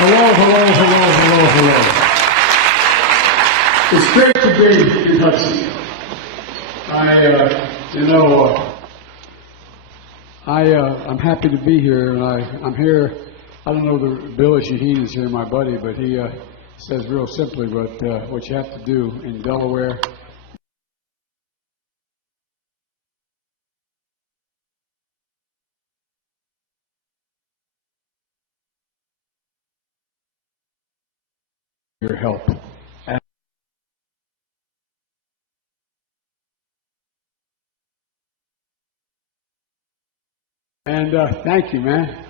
Hello, hello, hello, hello, hello. It's great to be in Hudson. I'm happy to be here, and I'm here. I don't know the Billy Shaheen is here, my buddy, but he says real simply what you have to do in Delaware. Your help. And thank you, man.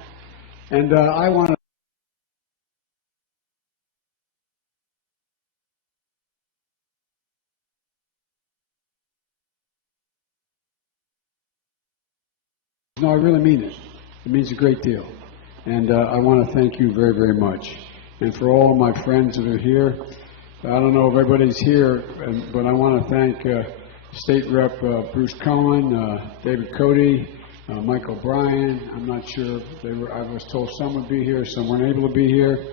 And I want to. No, I really mean it. It means a great deal. And I want to thank you very, very much. And for all of my friends that are here, I don't know if everybody's here, but I want to thank State Rep Bruce Cohen, David Cody, Michael Bryan. I'm not sure they were. I was told some would be here, some weren't able to be here.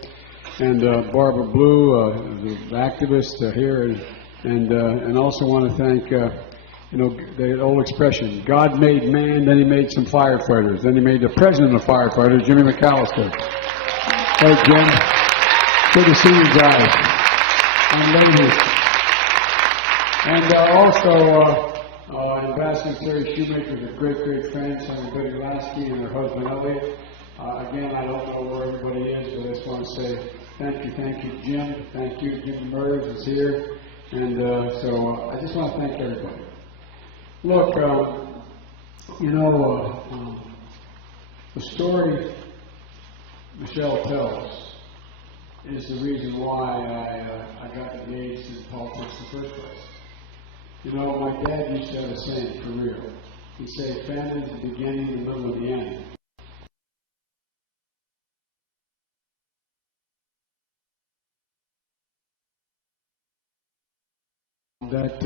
And Barbara Blue, the activist here, and also want to thank. The old expression, God made man, then he made some firefighters. Then he made the president of firefighters, Jimmy McAllister. Hey, Jim. Good to see you guys. And ladies. And also, Ambassador Terry Shoemaker is a great, great friend, Senator Betty Lasky and her husband Elliot. Again, I don't know where everybody is, but I just want to say thank you, Jim. Thank you, Jim Murs is here. And so I just want to thank everybody. Look, the story Michelle tells is the reason why I got engaged in politics in the first place. My dad used to have a saying, for real. He'd say, family's the beginning, the middle, and the end. That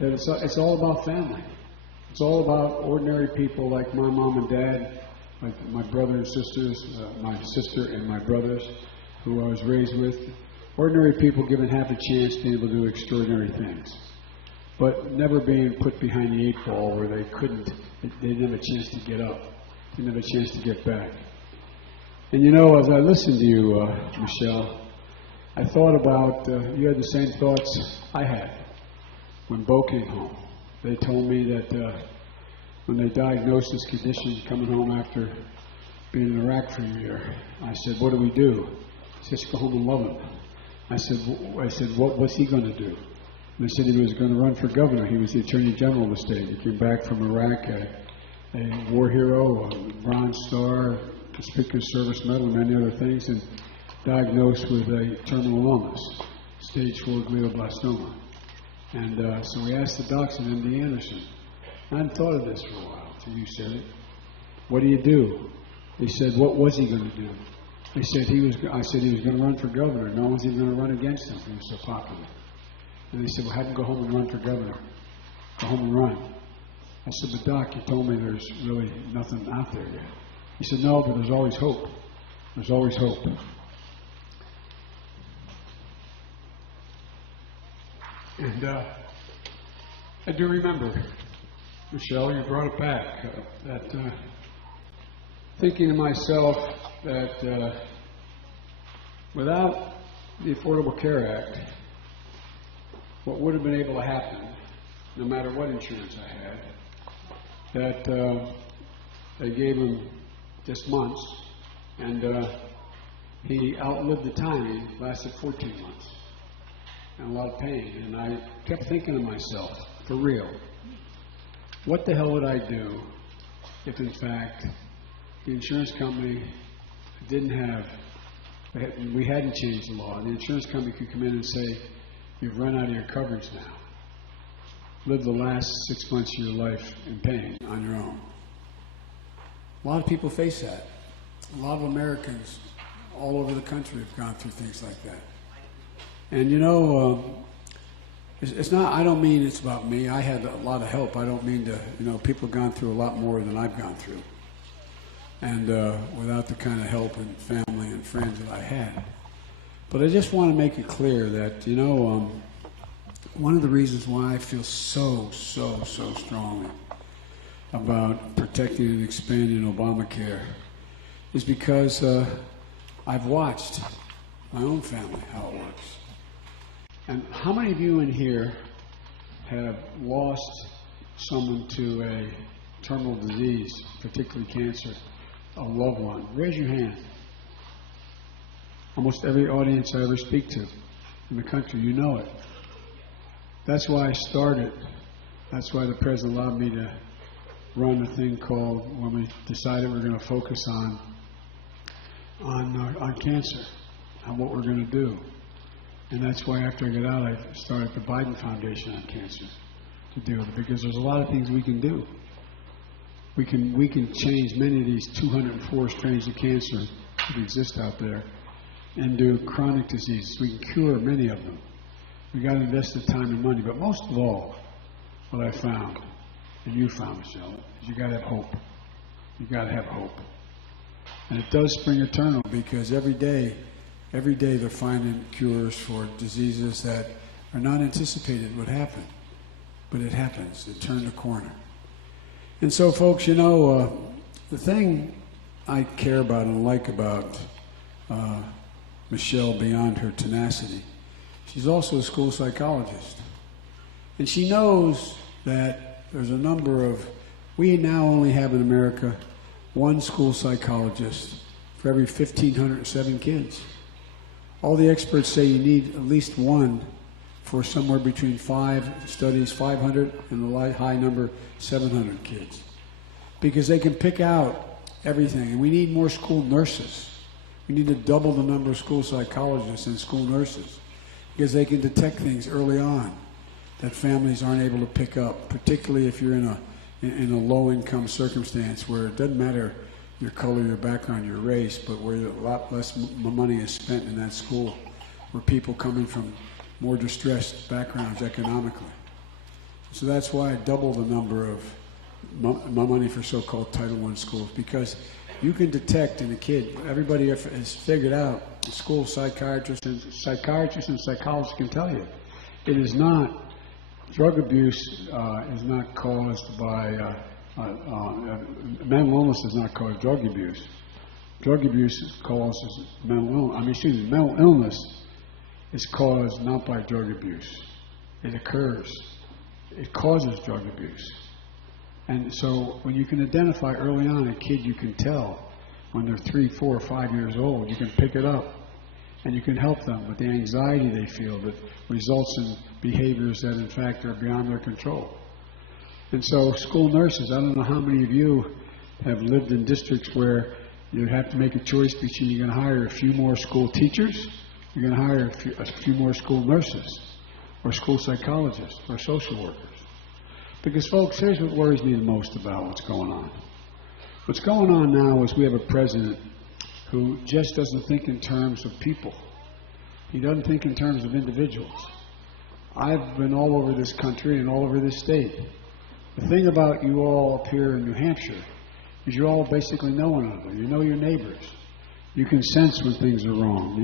it's all about family. It's all about ordinary people like my mom and dad, like my brother and sisters, my sister and my brothers, who I was raised with. Ordinary people given half a chance to be able to do extraordinary things, but never being put behind the 8 ball where they didn't have a chance to get up, didn't have a chance to get back. And as I listened to you, Michelle, I thought about, you had the same thoughts I had. When Bo came home, they told me that when they diagnosed this condition coming home after being in Iraq for a year, I said, what do we do? He said, go home and love him. I said, what's he going to do? And they said he was going to run for governor. He was the Attorney General of the state. He came back from Iraq, a war hero, a Bronze Star, a Speaker's Service Medal, and many other things, and diagnosed with a terminal illness, stage 4 glioblastoma. And so we asked the docs at MD Anderson. I hadn't thought of this for a while until you said it. What do you do? They said, what was he going to do? They said I said he was going to run for governor. No one's even going to run against him. He was so popular. And they said, well, have him go home and run for governor. Go home and run. I said, but Doc, you told me there's really nothing out there yet. He said, no, but there's always hope. There's always hope. And I do remember, Michelle, you brought it back, that thinking to myself that without the Affordable Care Act, what would have been able to happen, no matter what insurance I had, that they gave him just months, and he outlived the time. He lasted 14 months. And a lot of pain, and I kept thinking to myself, for real, what the hell would I do if in fact the insurance company we hadn't changed the law, and the insurance company could come in and say, you've run out of your coverage now. Live the last 6 months of your life in pain on your own. A lot of people face that. A lot of Americans all over the country have gone through things like that. And it's not, I don't mean it's about me. I had a lot of help. I don't mean to, people have gone through a lot more than I've gone through. and without the kind of help and family and friends that I had. But I just want to make it clear that, you know, one of the reasons why I feel so strongly about protecting and expanding Obamacare is because I've watched my own family, how it works. And how many of you in here have lost someone to a terminal disease, particularly cancer, a loved one? Raise your hand. Almost every audience I ever speak to in the country, you know it. That's why I started. That's why the president allowed me to run a thing called, when we decided we're going to focus on cancer, on what we're going to do. And that's why after I got out, I started the Biden Foundation on Cancer to deal with it, because there's a lot of things we can do. We can change many of these 204 strains of cancer that exist out there and do chronic diseases. We can cure many of them. We got to invest the time and money. But most of all, what I found, and you found, Michelle, is you got to have hope. You got to have hope. And it does spring eternal, because every day they're finding cures for diseases that are not anticipated would happen. But it happens. It turned the corner. And so, folks, you know, the thing I care about and like about Michelle, beyond her tenacity, she's also a school psychologist. And she knows that there's a number of, we now only have in America one school psychologist for every 1,507 kids. All the experts say you need at least one for somewhere between 500 and the high number 700 kids, because they can pick out everything. And we need more school nurses. We need to double the number of school psychologists and school nurses, because they can detect things early on that families aren't able to pick up, particularly if you're in a low-income circumstance where it doesn't matter your color, your background, your race, but where a lot less money is spent in that school, where people coming from more distressed backgrounds economically. So that's why I double the number of money for so-called Title I schools, because you can detect in a kid, everybody has figured out, the school psychiatrists and psychologists can tell you, it is not, drug abuse is not caused by, mental illness does not cause drug abuse. Drug abuse causes mental illness is caused not by drug abuse. It occurs. It causes drug abuse. And so when you can identify early on a kid, you can tell when they're 3, 4, or 5 years old, you can pick it up and you can help them with the anxiety they feel that results in behaviors that in fact are beyond their control. And so school nurses, I don't know how many of you have lived in districts where you have to make a choice between you're going to hire a few more school teachers, you're going to hire a few more school nurses, or school psychologists, or social workers. Because, folks, here's what worries me the most about what's going on. What's going on now is we have a president who just doesn't think in terms of people. He doesn't think in terms of individuals. I've been all over this country and all over this state. The thing about you all up here in New Hampshire is you all basically know one another. You know your neighbors. You can sense when things are wrong.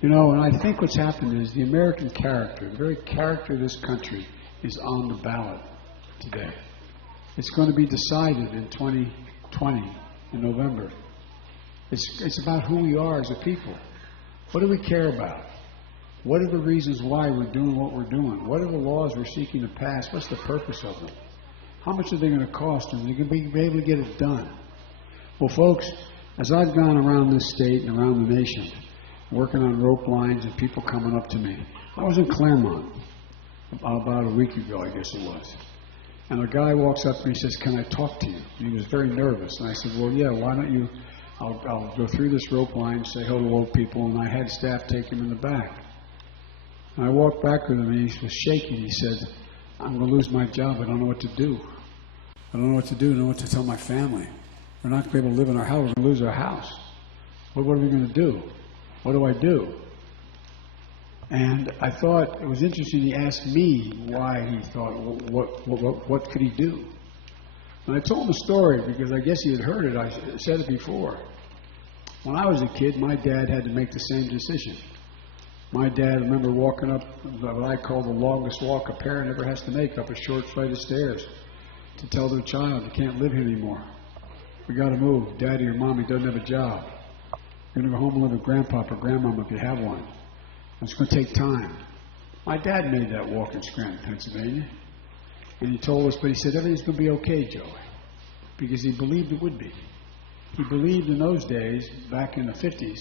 You know, and I think what's happened is the American character, the very character of this country, is on the ballot today. It's going to be decided in 2020, in November. It's about who we are as a people. What do we care about? What are the reasons why we're doing what we're doing? What are the laws we're seeking to pass? What's the purpose of them? How much are they going to cost? And are going to be able to get it done? Well, folks, as I've gone around this state and around the nation, working on rope lines and people coming up to me. I was in Claremont about a week ago, I guess it was. And a guy walks up to me and says, "Can I talk to you?" And he was very nervous. And I said, "Well, yeah, why don't you, I'll go through this rope line, say hello to old people," and I had staff take him in the back. And I walked back with him and he was shaking. He said, "I'm going to lose my job. I don't know what to do. I don't know what to do. I don't know what to tell my family. We're not going to be able to live in our house. We're going to lose our house. What are we going to do? What do I do?" And I thought it was interesting. He asked me why he thought, what could he do? And I told him a story because I guess he had heard it. I said it before. When I was a kid, my dad had to make the same decision. My dad, I remember walking up what I call the longest walk a parent ever has to make, up a short flight of stairs, to tell their child, you can't live here anymore. We got to move. Daddy or mommy doesn't have a job. You're going to go home and live with grandpa or grandmama if you have one. It's going to take time. My dad made that walk in Scranton, Pennsylvania. And he told us, but he said, everything's going to be okay, Joey. Because he believed it would be. He believed in those days, back in the 50s,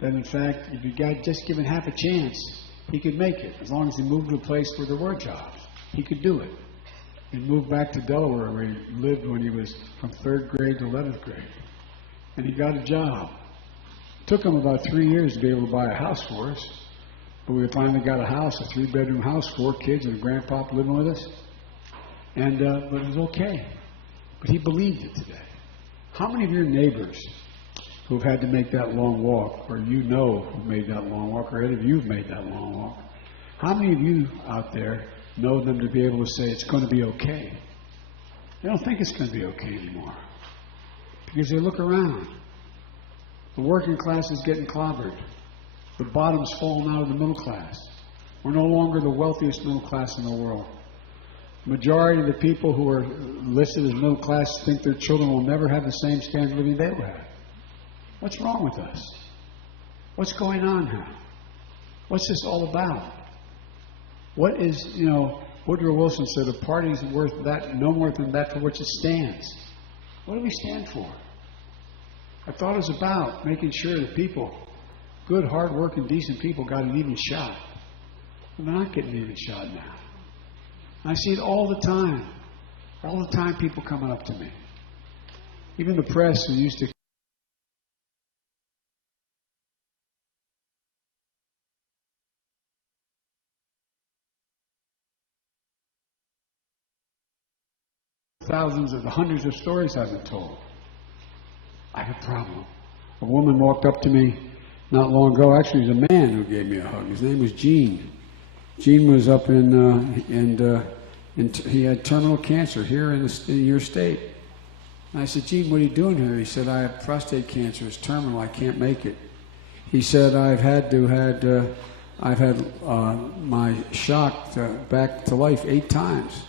that in fact, if you got just given half a chance, he could make it. As long as he moved to a place where there were jobs, he could do it. He moved back to Delaware, where he lived when he was from 3rd grade to 11th grade. And he got a job. It took him about 3 years to be able to buy a house for us. But we finally got a house, a 3-bedroom house, 4 kids, and a grandpop living with us. And but it was okay. But he believed it today. How many of your neighbors who've had to make that long walk, or you know who've made that long walk, or any of you have made that long walk, how many of you out there know them to be able to say it's going to be okay? They don't think it's going to be okay anymore. Because they look around. The working class is getting clobbered. The bottom's falling out of the middle class. We're no longer the wealthiest middle class in the world. The majority of the people who are listed as middle class think their children will never have the same standard of living they will have. What's wrong with us? What's going on now? What's this all about? What is, Woodrow Wilson said, a party is worth that, no more than that for which it stands. What do we stand for? I thought it was about making sure that people, good, hard-working, decent people, got an even shot. But they're not getting an even shot now. I see it all the time. All the time people coming up to me. Even the press who used to thousands of the hundreds of stories I've been told. I have a problem. A woman walked up to me not long ago. Actually, it was a man who gave me a hug. His name was Gene. Gene was up he had terminal cancer here in your state. And I said, Gene, what are you doing here? He said, I have prostate cancer. It's terminal. I can't make it. He said, I've had my shock back to life 8 times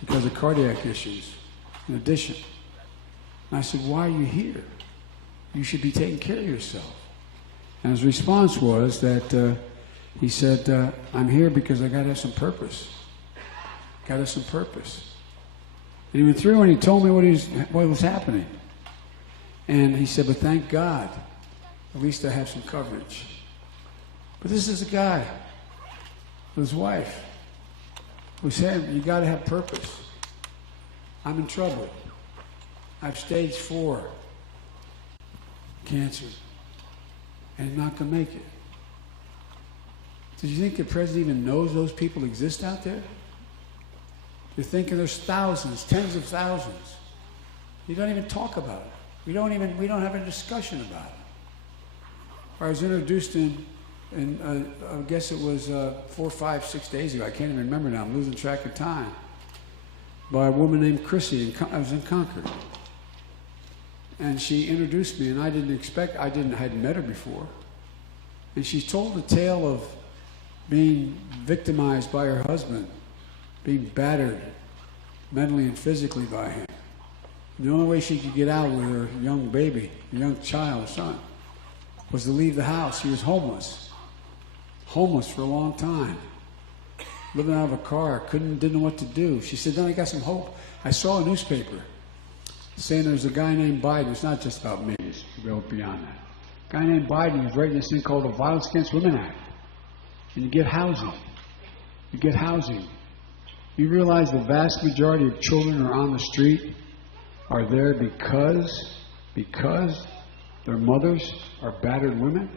because of cardiac issues in addition. And I said, why are you here? You should be taking care of yourself. And his response was that he said, I'm here because I got to have some purpose. Got to have some purpose. And he went through and he told me what was happening. And he said, but thank God, at least I have some coverage. But this is a guy with his wife who said, you got to have purpose. I'm in trouble. I have stage 4 cancer. And I'm not going to make it. Did you think the president even knows those people exist out there? You're thinking there's thousands, tens of thousands. You don't even talk about it. We don't have a discussion about it. I was introduced I guess it was 4, 5, 6 days ago. I can't even remember now. I'm losing track of time. By a woman named Chrissy. I was in Concord. And she introduced me, and I hadn't met her before. And she told the tale of being victimized by her husband, being battered mentally and physically by him. And the only way she could get out with her young baby, a young child, son, was to leave the house. She was homeless for a long time, living out of a car, didn't know what to do. She said, then I got some hope. I saw a newspaper saying there's a guy named Biden. It's not just about me, it's beyond that. A guy named Biden is writing this thing called the Violence Against Women Act. And you get housing. You realize the vast majority of children are on the street are there because their mothers are battered women?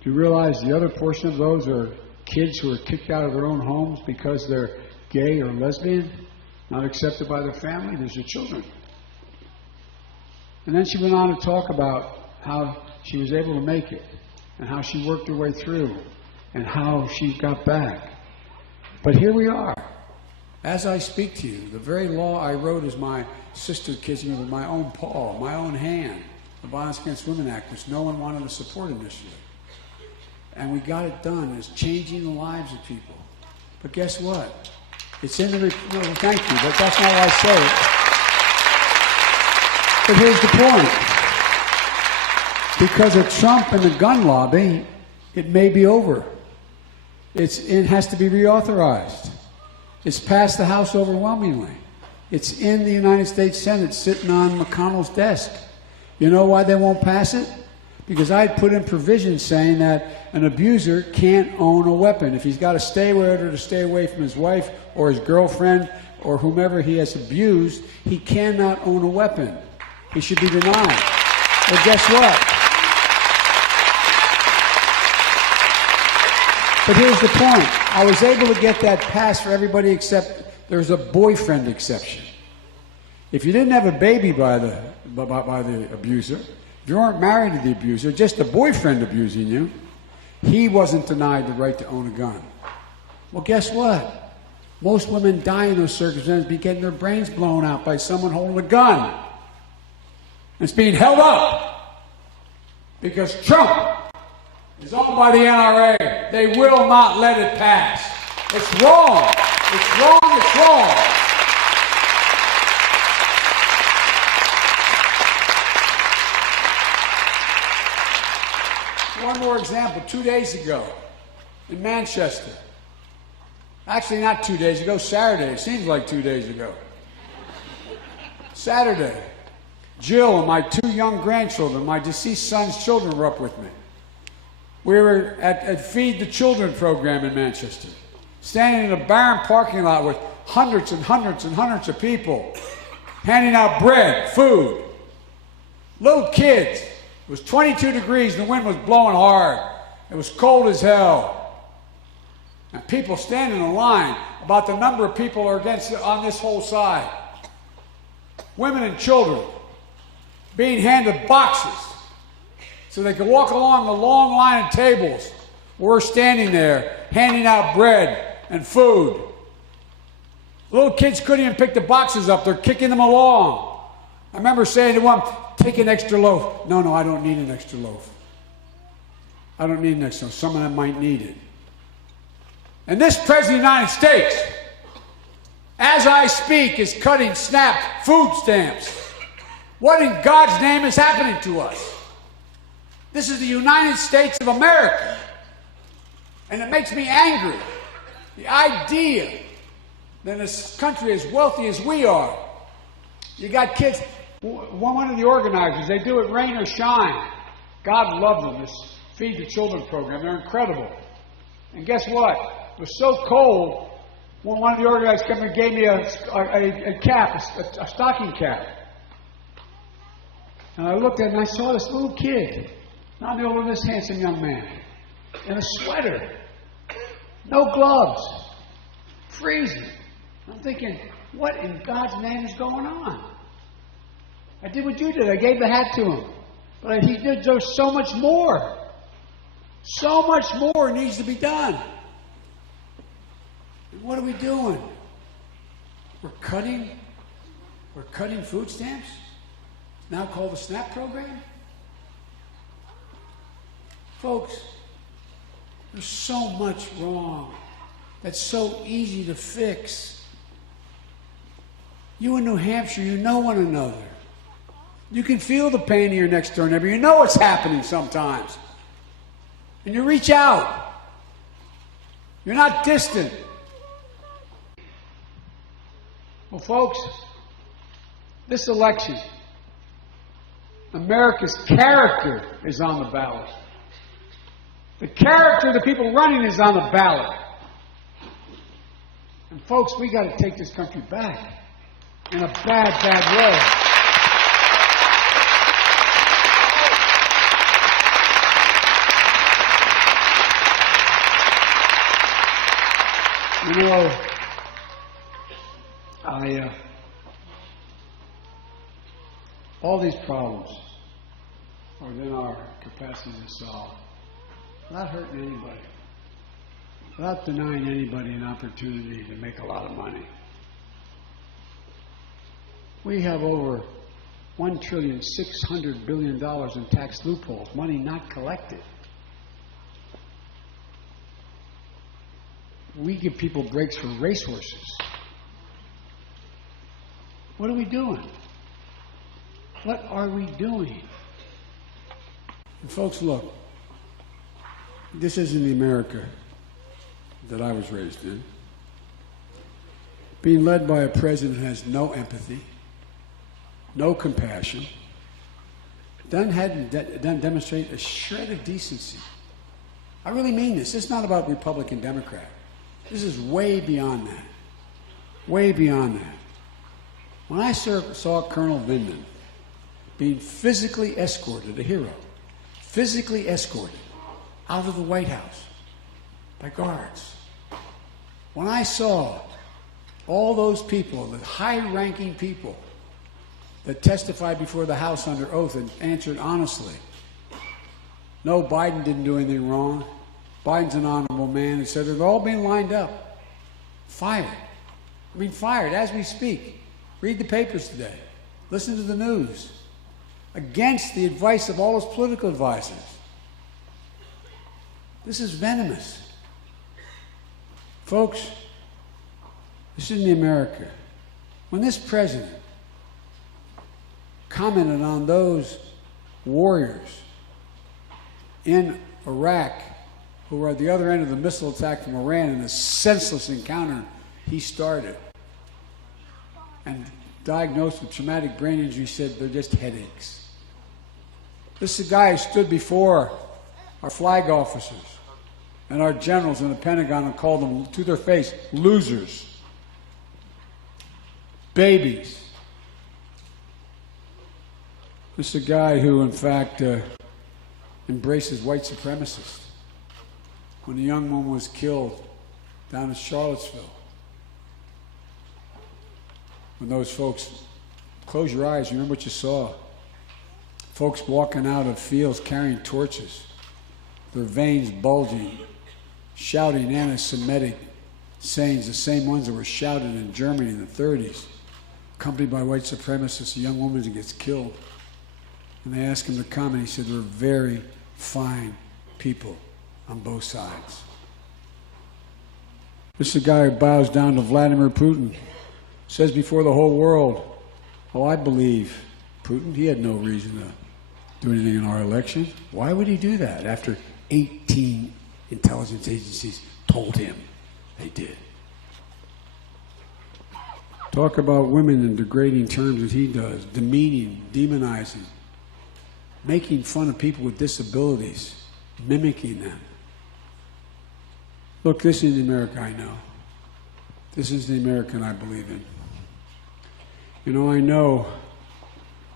Do you realize the other portion of those are kids who are kicked out of their own homes because they're gay or lesbian, not accepted by their family? There's your children. And then she went on to talk about how she was able to make it and how she worked her way through and how she got back. But here we are. As I speak to you, the very law I wrote as my sister kissing me with my own paw, my own hand, the Violence Against Women Act, which no one wanted to support initially. And we got it done. It's changing the lives of people. But guess what? It's in the... No, thank you, but that's not why I say it. But here's the point. Because of Trump and the gun lobby, it may be over. It has to be reauthorized. It's passed the House overwhelmingly. It's in the United States Senate sitting on McConnell's desk. You know why they won't pass it? Because I had put in provisions saying that an abuser can't own a weapon. If he's got to stay with her to stay away from his wife or his girlfriend or whomever he has abused, he cannot own a weapon. He should be denied. Well, guess what? But here's the point. I was able to get that passed for everybody except there's a boyfriend exception. If you didn't have a baby by the abuser, if you weren't married to the abuser, just a boyfriend abusing you, he wasn't denied the right to own a gun. Well, guess what? Most women die in those circumstances by getting their brains blown out by someone holding a gun. It's being held up because Trump is owned by the NRA. They will not let it pass. It's wrong. It's wrong. It's wrong. One more example. 2 days ago in Manchester. Actually, not 2 days ago, Saturday. It seems like 2 days ago. Saturday. Jill and my 2 young grandchildren, my deceased son's children, were up with me. We were at Feed the Children program in Manchester, standing in a barren parking lot with hundreds and hundreds and hundreds of people, handing out bread, food. Little kids. It was 22 degrees and the wind was blowing hard. It was cold as hell. And people standing in line, about the number of people are on this whole side. Women and children being handed boxes so they could walk along the long line of tables. We're standing there handing out bread and food. Little kids couldn't even pick the boxes up. They're kicking them along. I remember saying to one, take an extra loaf. No, I don't need an extra loaf. I don't need an extra loaf. Some of them might need it. And this President of the United States, as I speak, is cutting SNAP food stamps. What in God's name is happening to us? This is the United States of America. And it makes me angry. The idea that in a country as wealthy as we are, you got kids, one of the organizers, they do it rain or shine. God love them, this Feed the Children program. They're incredible. And guess what? It was so cold, when one of the organizers came and gave me a cap, a stocking cap. And I looked at it and I saw this little kid, not the older than this handsome young man, in a sweater, no gloves, freezing. I'm thinking, what in God's name is going on? I did what you did. I gave the hat to him. But he did. There's so much more. So much more needs to be done. And what are we doing? We're cutting food stamps? It's now called the SNAP program? Folks, there's so much wrong that's so easy to fix. You in New Hampshire, you know one another. You can feel the pain of your next door neighbor. You know what's happening sometimes. And you reach out. You're not distant. Well, folks, this election, America's character is on the ballot. The character of the people running is on the ballot. And folks, we got to take this country back in a bad, bad way. You know, all these problems are within our capacity to solve, without hurting anybody, without denying anybody an opportunity to make a lot of money. We have over $1,600,000,000,000 in tax loopholes, money not collected. We give people breaks for racehorses. What are we doing? What are we doing? And folks, look, this isn't the America that I was raised in. Being led by a president who has no empathy, no compassion, doesn't demonstrate a shred of decency. I really mean this. This is not about Republican, Democrat. This is way beyond that. Way beyond that. When I saw Colonel Vindman being physically escorted, a hero, physically escorted out of the White House by guards. When I saw all those people, the high-ranking people that testified before the House under oath and answered honestly, no, Biden didn't do anything wrong. Biden's an honorable man, and said they're all being lined up. Fired. I mean, fired as we speak. Read the papers today. Listen to the news. Against the advice of all his political advisors. This is venomous. Folks, this isn't America. When this president commented on those warriors in Iraq who were at the other end of the missile attack from Iran in a senseless encounter he started, and diagnosed with traumatic brain injury, said they're just headaches. This is a guy who stood before our flag officers and our generals in the Pentagon and called them to their face losers, babies. This is a guy who, in fact, embraces white supremacists. When a young woman was killed down in Charlottesville, when those folks, close your eyes, remember what you saw. Folks walking out of fields carrying torches, their veins bulging, shouting anti-Semitic sayings, the same ones that were shouted in Germany in the 30s, accompanied by white supremacists. A young woman gets killed. And they asked him to come, and he said, "They're very fine people on both sides." This is a guy who bows down to Vladimir Putin, says before the whole world, "Oh, I believe Putin. He had no reason to do anything in our election." Why would he do that after 18 intelligence agencies told him they did? Talk about women in degrading terms that he does, demeaning, demonizing, making fun of people with disabilities, mimicking them. Look, this is the America I know. This is the American I believe in. You know, I know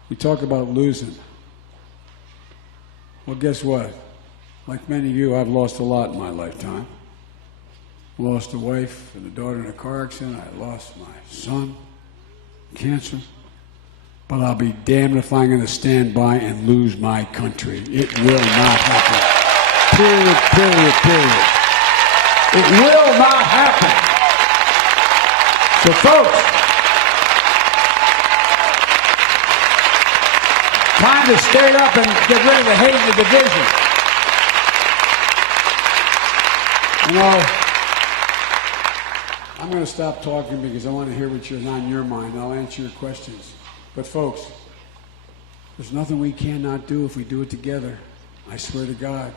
we talk about losing. Well, guess what? Like many of you, I've lost a lot in my lifetime. I lost a wife and a daughter in a car accident. I lost my son, cancer. But I'll be damned if I'm going to stand by and lose my country. It will not happen. Period, period, period. It will not happen. So, folks, time to stand up and get rid of the hate and the division. You know, I'm going to stop talking because I want to hear what's on your mind. I'll answer your questions. But folks, there's nothing we cannot do if we do it together. I swear to God.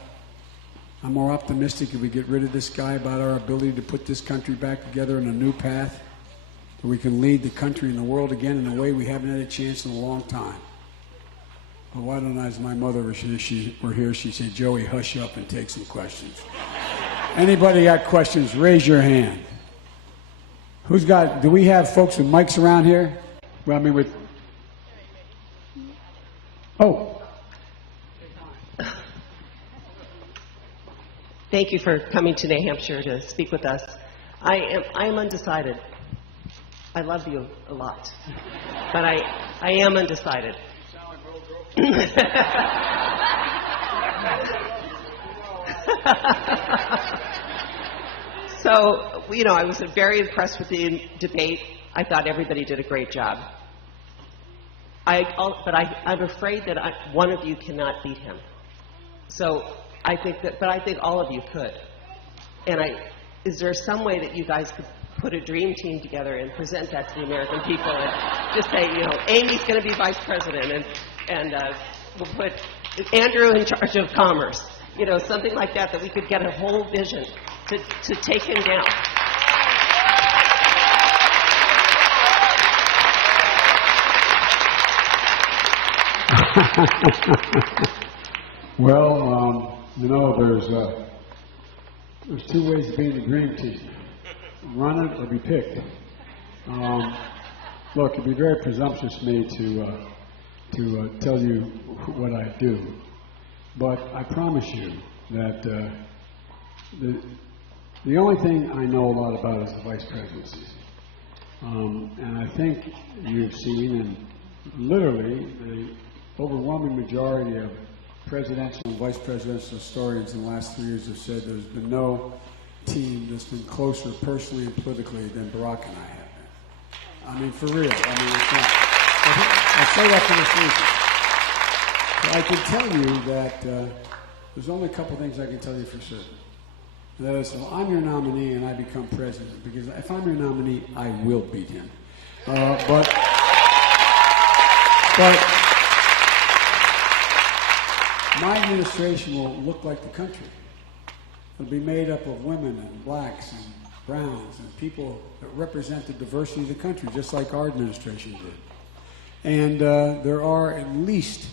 I'm more optimistic if we get rid of this guy about our ability to put this country back together in a new path, so we can lead the country and the world again in a way we haven't had a chance in a long time. But why don't I, as my mother were here, she'd say, "Joey, hush up and take some questions." Anybody got questions, raise your hand. Do we have folks with mics around here? Well, I mean, oh. Thank you for coming to New Hampshire to speak with us. I am undecided. I love you a lot, but I am undecided. So, you know, I was very impressed with the debate. I thought everybody did a great job. I'm afraid that one of you cannot beat him. So I think all of you could. And is there some way that you guys could put a dream team together and present that to the American people and just say, Amy's going to be vice president and we'll put Andrew in charge of commerce, something like that we could get a whole vision to take him down. Well, there's two ways to be in the dream team: run it or be picked. Look, it'd be very presumptuous of me to tell you what I do, but I promise you that the only thing I know a lot about is the vice presidency, and I think you've seen, and literally the overwhelming majority of presidential and vice presidential historians in the last 3 years have said there's been no team that's been closer personally and politically than Barack and I have been. I mean, for real. I mean, it's not. I say that for this reason. So I can tell you that there's only a couple things I can tell you for certain. That is, if I'm your nominee and I become president, because if I'm your nominee, I will beat him. But my administration will look like the country. It'll be made up of women and blacks and browns and people that represent the diversity of the country, just like our administration did. And there are at least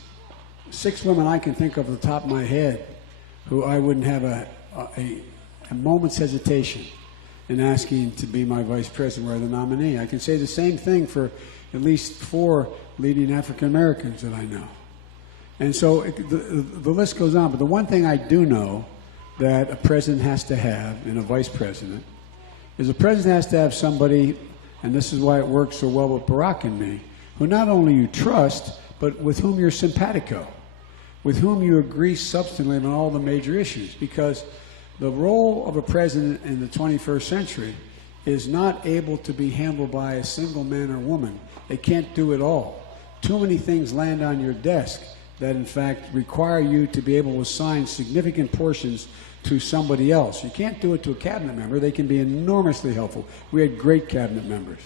6 women I can think of at the top of my head who I wouldn't have a moment's hesitation in asking to be my vice president or the nominee. I can say the same thing for at least 4 leading African Americans that I know. And so the list goes on. But the one thing I do know that a president has to have and a vice president is a president has to have somebody, and this is why it works so well with Barack and me, who not only you trust, but with whom you're simpatico, with whom you agree substantively on all the major issues. Because the role of a president in the 21st century is not able to be handled by a single man or woman. They can't do it all. Too many things land on your desk that in fact require you to be able to assign significant portions to somebody else. You can't do it to a cabinet member. They can be enormously helpful. We had great cabinet members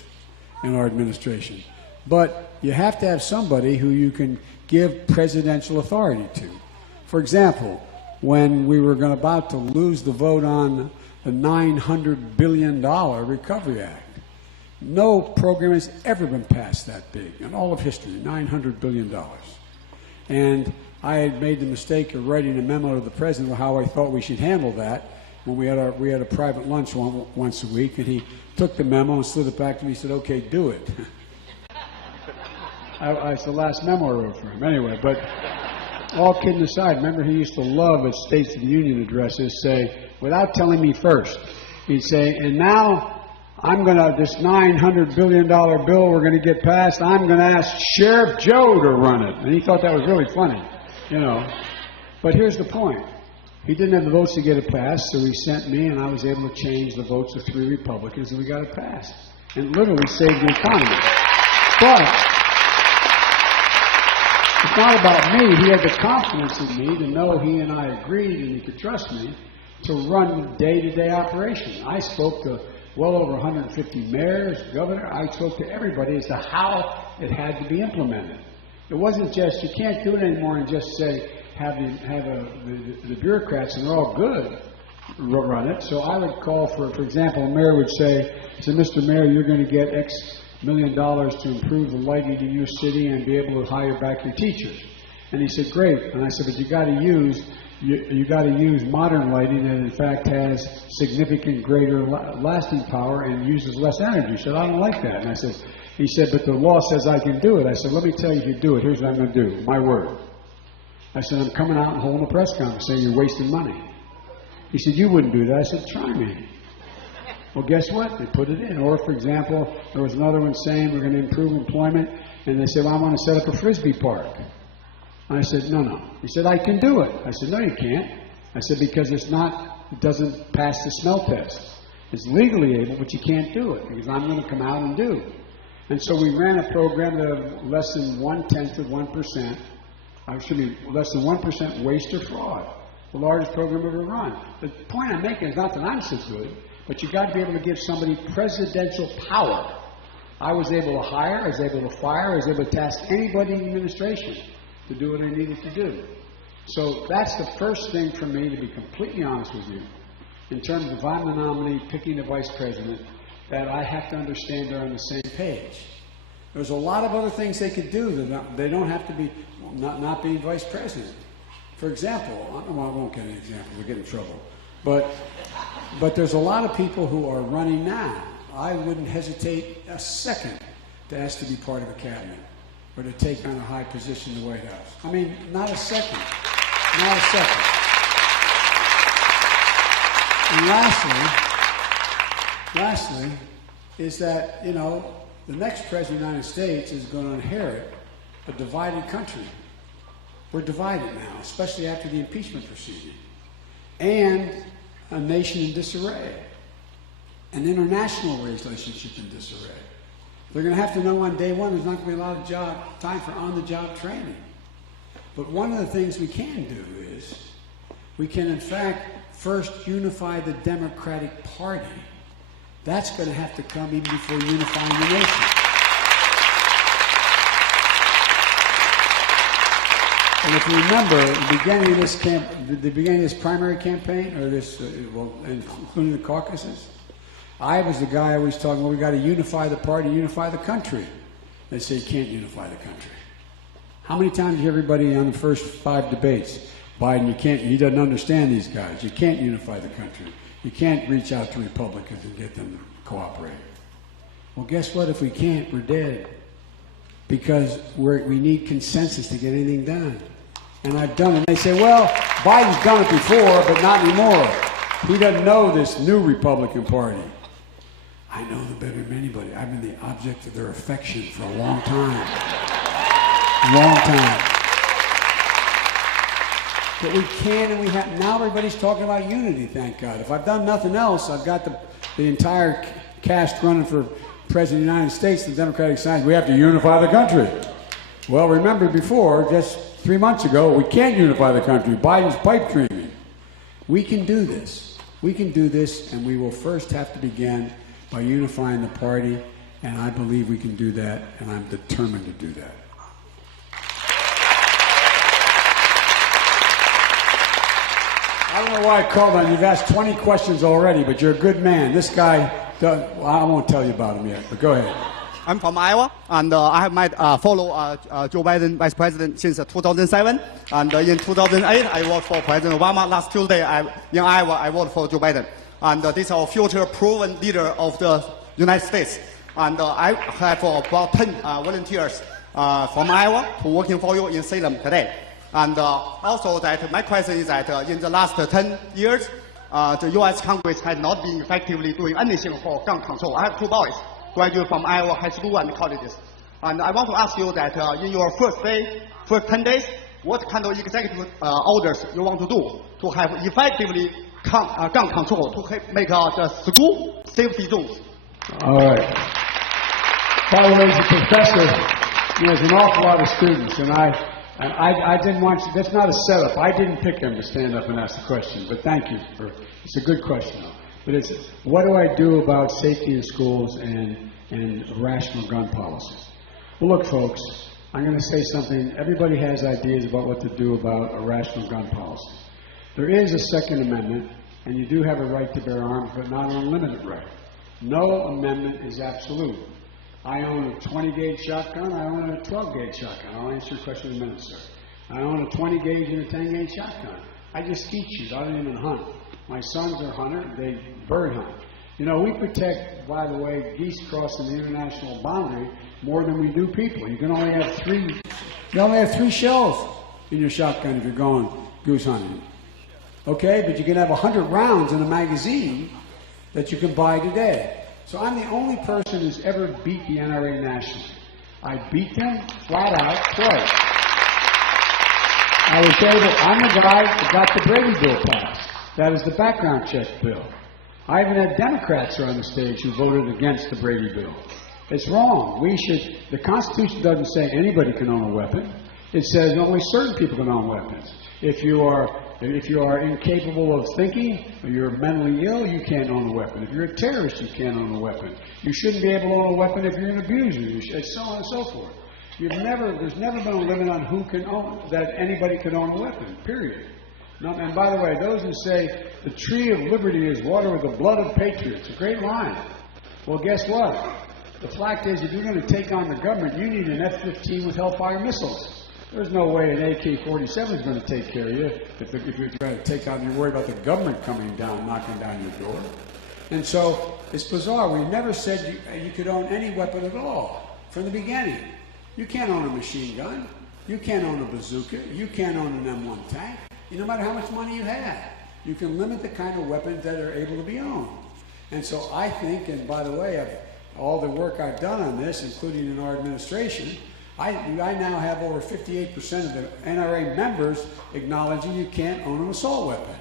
in our administration. But you have to have somebody who you can give presidential authority to. For example, when we were about to lose the vote on the $900 billion Recovery Act, no program has ever been passed that big in all of history, $900 billion. And I had made the mistake of writing a memo to the president of how I thought we should handle that when we had a private lunch once a week, and he took the memo and slid it back to me and said, "Okay, do it." It's the last memo I wrote for him. Anyway, but all kidding aside, remember he used to love at States of the Union addresses say, without telling me first, he'd say, "And now this $900 billion bill we're going to get passed, I'm going to ask Sheriff Joe to run it." And he thought that was really funny, But here's the point. He didn't have the votes to get it passed, so he sent me, and I was able to change the votes of 3 Republicans, and we got it passed. And it literally saved the economy. But it's not about me. He had the confidence in me to know he and I agreed, and he could trust me to run the day-to-day operation. I spoke to well over 150 mayors, governor. I spoke to everybody as to how it had to be implemented. It wasn't just, you can't do it anymore and just say, have the bureaucrats, and they're all good, run it. So I would call for example, a mayor would say, "Mr. Mayor, you're going to get X million dollars to improve the lighting in your city and be able to hire back your teachers." And he said, "Great." And I said, "But you got to use modern lighting that in fact has significant greater lasting power and uses less energy." He said, "I don't like that." And he said, "But the law says I can do it." I said, "Let me tell you, if you do it, here's what I'm going to do. My word." I said, "I'm coming out and holding a press conference saying you're wasting money." He said, "You wouldn't do that." I said, "Try me." Well, guess what? They put it in. Or, for example, there was another one saying we're going to improve employment, and they said, "Well, I want to set up a Frisbee park." And I said, "No." He said, "I can do it." I said, "No, you can't." I said, "Because it doesn't pass the smell test. It's legally able, but you can't do it because I'm going to come out and do." And so we ran a program of less than 1/10 of 1%, less than 1% waste or fraud. The largest program ever run. The point I'm making is not that I'm so good, but you've got to be able to give somebody presidential power. I was able to hire, I was able to fire, I was able to task anybody in the administration to do what I needed to do. So that's the first thing for me, to be completely honest with you, in terms of if I'm the nominee picking the vice president, that I have to understand they're on the same page. There's a lot of other things they could do. They don't have to be not being vice president. For example, I won't get an example, we'll get in trouble. But there's a lot of people who are running now. I wouldn't hesitate a second to ask to be part of a cabinet or to take on a high position in the White House. I mean, not a second. Not a second. And lastly, is that, you know, the next president of the United States is going to inherit a divided country. We're divided now, especially after the impeachment proceeding. And a nation in disarray. An international relationship in disarray. They're going to have to know on day one there's not going to be a lot of time for on-the-job training. But one of the things we can do is we can, in fact, first unify the Democratic Party. That's going to have to come even before unifying the nation. And if you remember, the beginning of this primary campaign, or this, including the caucuses, I was the guy always talking, well, we got to unify the party, unify the country. They say you can't unify the country. How many times did everybody on the first 5 debates, Biden, he doesn't understand these guys. You can't unify the country. You can't reach out to Republicans and get them to cooperate. Well, guess what? If we can't, we're dead. Because we need consensus to get anything done. And I've done it. And they say, well, Biden's done it before, but not anymore. He doesn't know this new Republican Party. I know them better than anybody. I've been the object of their affection for a long time. Long time. But we can and we have. Now everybody's talking about unity, thank God. If I've done nothing else, I've got the entire cast running for President of the United States, the Democratic side. We have to unify the country. Well, remember before, just 3 months ago, we can't unify the country. Biden's pipe dreaming. We can do this. We can do this, and we will first have to begin by unifying the party, and I believe we can do that, and I'm determined to do that. I don't know why I called on you. You've asked 20 questions already, but you're a good man. This guy, I won't tell you about him yet, but go ahead. I'm from Iowa, and I have follow Joe Biden vice president since 2007. And in 2008, I voted for President Obama. Last Tuesday, in Iowa, I voted for Joe Biden. And this is our future proven leader of the United States. And I have about 10 volunteers from Iowa who are working for you in Salem today. And also that my question is that in the last 10 years, the U.S. Congress has not been effectively doing anything for gun control. I have 2 boys, graduate from Iowa high school and colleges. And I want to ask you that in your first 10 days, what kind of executive orders you want to do to have effectively gun control, to make the school safety zones? All right. By the way, as a professor, there's an awful lot of students, and I didn't want you, that's not a setup. I didn't pick them to stand up and ask the question, but thank you it's a good question. But it's, what do I do about safety in schools and rational gun policies? Well, look, folks, I'm going to say something. Everybody has ideas about what to do about a rational gun policy. There is a Second Amendment, and you do have a right to bear arms, but not an unlimited right. No amendment is absolute. I own a 20-gauge shotgun. I own a 12-gauge shotgun. I'll answer your question in a minute, sir. I own a 20-gauge and a 10-gauge shotgun. I just skeet shoot. I don't even hunt. My sons are hunters. They bird hunt. You know, we protect, by the way, geese crossing the international boundary more than we do people. You can only have 3. You only have 3 shells in your shotgun if you're going goose hunting. Okay, but you can have 100 rounds in a magazine that you can buy today. So I'm the only person who's ever beat the NRA nationally. I beat them flat out twice. I'm the guy that got the Brady bill passed. That is the background check bill. I even had Democrats on the stage who voted against the Brady bill. It's wrong. The Constitution doesn't say anybody can own a weapon. It says only certain people can own weapons. If you are incapable of thinking, or you're mentally ill, you can't own a weapon. If you're a terrorist, you can't own a weapon. You shouldn't be able to own a weapon if you're an abuser, and so on and so forth. There's never been a limit on who can own, that anybody can own a weapon, period. And by the way, those who say the tree of liberty is watered with the blood of patriots, a great line. Well, guess what? The fact is, if you're going to take on the government, you need an F-15 with Hellfire missiles. There's no way an AK-47 is going to take care of you if you're trying to take on, you're worried about the government coming down, knocking down your door. And so, it's bizarre. We never said you could own any weapon at all from the beginning. You can't own a machine gun. You can't own a bazooka. You can't own an M1 tank. No matter how much money you have, you can limit the kind of weapons that are able to be owned. And so I think, and by the way, all the work I've done on this, including in our administration, I now have over 58% of the NRA members acknowledging you can't own an assault weapon.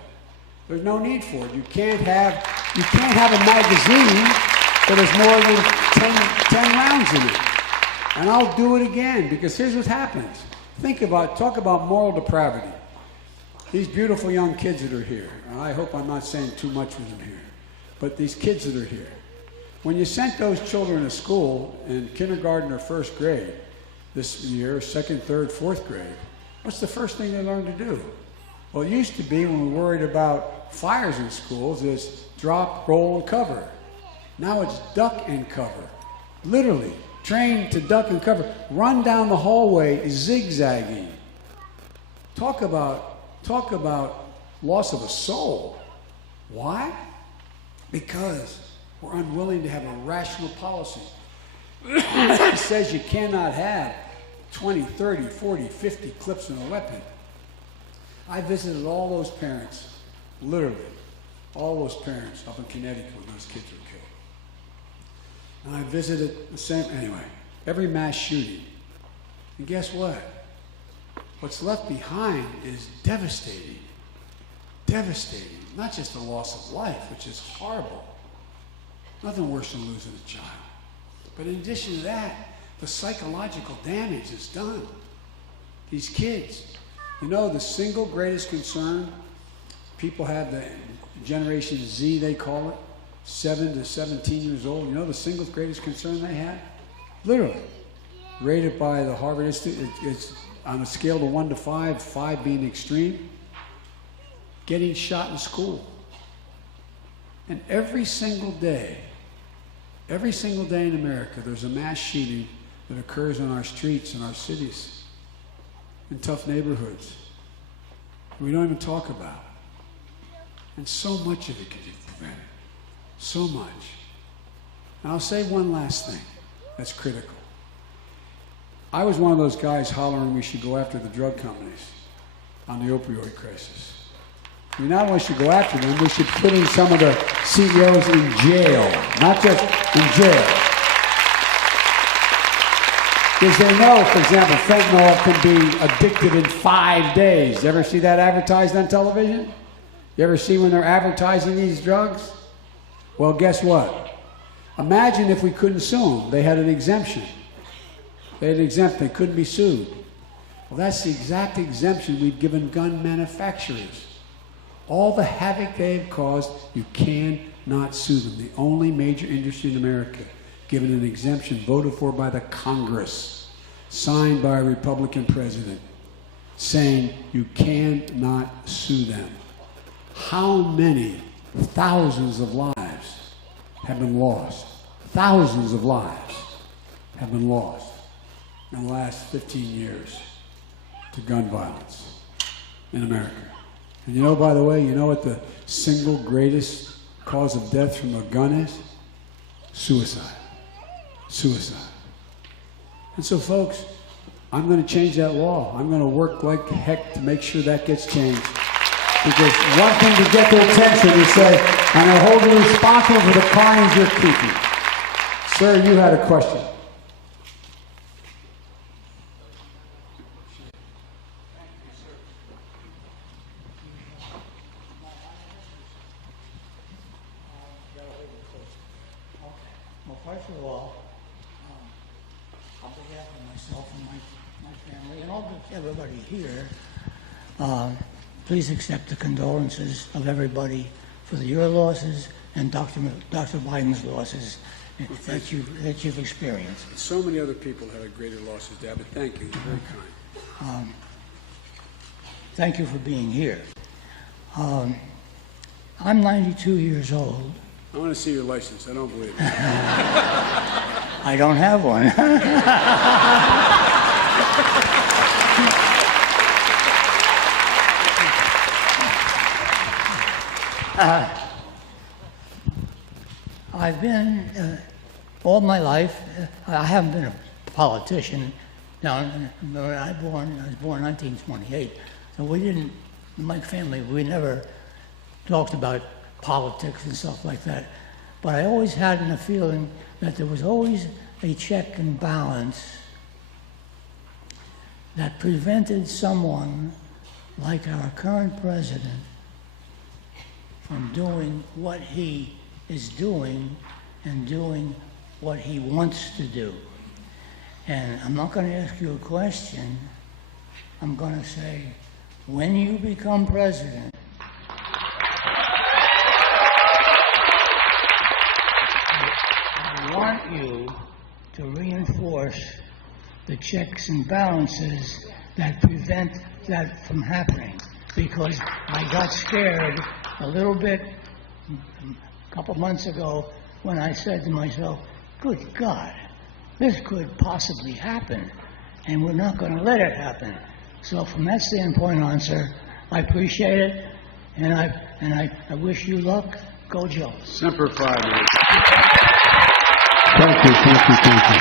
There's no need for it. You can't have a magazine that has more than 10 rounds in it. And I'll do it again, because here's what happens. Talk about moral depravity. These beautiful young kids that are here, and I hope I'm not saying too much with them here, but these kids that are here, when you sent those children to school in kindergarten or first grade this year, second, third, fourth grade, what's the first thing they learned to do? Well, it used to be, when we worried about fires in schools, is drop, roll, and cover. Now it's duck and cover. Literally, train to duck and cover. Run down the hallway zigzagging. Talk about loss of a soul. Why? Because we're unwilling to have a rational policy. It says you cannot have 20, 30, 40, 50 clips in a weapon. I visited all those parents, literally, all those parents up in Connecticut when those kids were killed. And I visited the same, anyway, every mass shooting. And guess what? What's left behind is devastating. Devastating. Not just the loss of life, which is horrible. Nothing worse than losing a child. But in addition to that, the psychological damage is done. These kids, the single greatest concern people have, the Generation Z, they call it, 7 to 17 years old, the single greatest concern they have? Literally, rated by the Harvard Institute, it's on a scale of 1 to 5, 5 being extreme, getting shot in school. And every single day in America, there's a mass shooting that occurs on our streets in our cities, in tough neighborhoods. We don't even talk about it. And so much of it can be prevented. So much. And I'll say one last thing that's critical. I was one of those guys hollering we should go after the drug companies on the opioid crisis. We not only should go after them, we should put in some of the CEOs in jail, not just in jail. Because they know, for example, fentanyl can be addictive in 5 days. You ever see that advertised on television? You ever see when they're advertising these drugs? Well, guess what? Imagine if we couldn't sue them. They had an exemption. They had an exemption. They couldn't be sued. Well, that's the exact exemption we've given gun manufacturers. All the havoc they've caused, you cannot sue them. The only major industry in America given an exemption voted for by the Congress, signed by a Republican president, saying you cannot sue them. How many thousands of lives have been lost? Thousands of lives have been lost in the last 15 years to gun violence in America. And by the way, what the single greatest cause of death from a gun is? Suicide. Suicide. And so, folks, I'm going to change that law. I'm going to work like heck to make sure that gets changed. Because one thing to get their attention is say, and I hold you responsible for the crimes you're keeping. Sir, you had a question. Well, first of all, myself and my family and all everybody here, please accept the condolences of everybody for your losses and Dr. Biden's losses that you've experienced. So many other people had greater losses, Dad, but thank you. You're very kind. Thank you for being here. I'm 92 years old. I want to see your license. I don't believe it. I don't have one. I've been, all my life, I haven't been a politician. Now, I was born in 1928, so we didn't, in my family, we never talked about politics and stuff like that. But I always had a feeling that there was always a check and balance that prevented someone like our current president from doing what he is doing and doing what he wants to do. And I'm not going to ask you a question. I'm going to say, when you become president, I want you to reinforce the checks and balances that prevent that from happening. Because I got scared a little bit a couple months ago when I said to myself, good God, this could possibly happen, and we're not going to let it happen. So from that standpoint on, sir, I appreciate it, and I wish you luck. Go Joe. Semper Fi, mate. Thank you, thank you, thank you.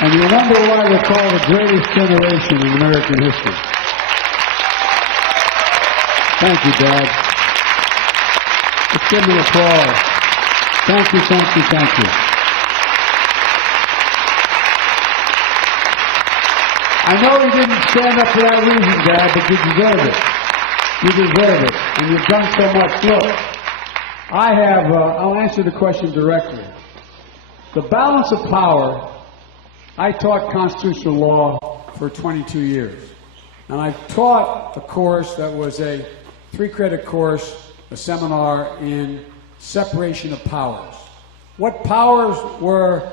And you wonder why they're called the greatest generation in American history. Thank you, Dad. Let's give me applause. Thank you, thank you, thank you. I know you didn't stand up for that reason, Dad, but you deserve it. You deserve it. And you've done so much. Look, I'll answer the question directly. The balance of power, I taught constitutional law for 22 years. And I taught a course that was a 3-credit course, a seminar in separation of powers. What powers were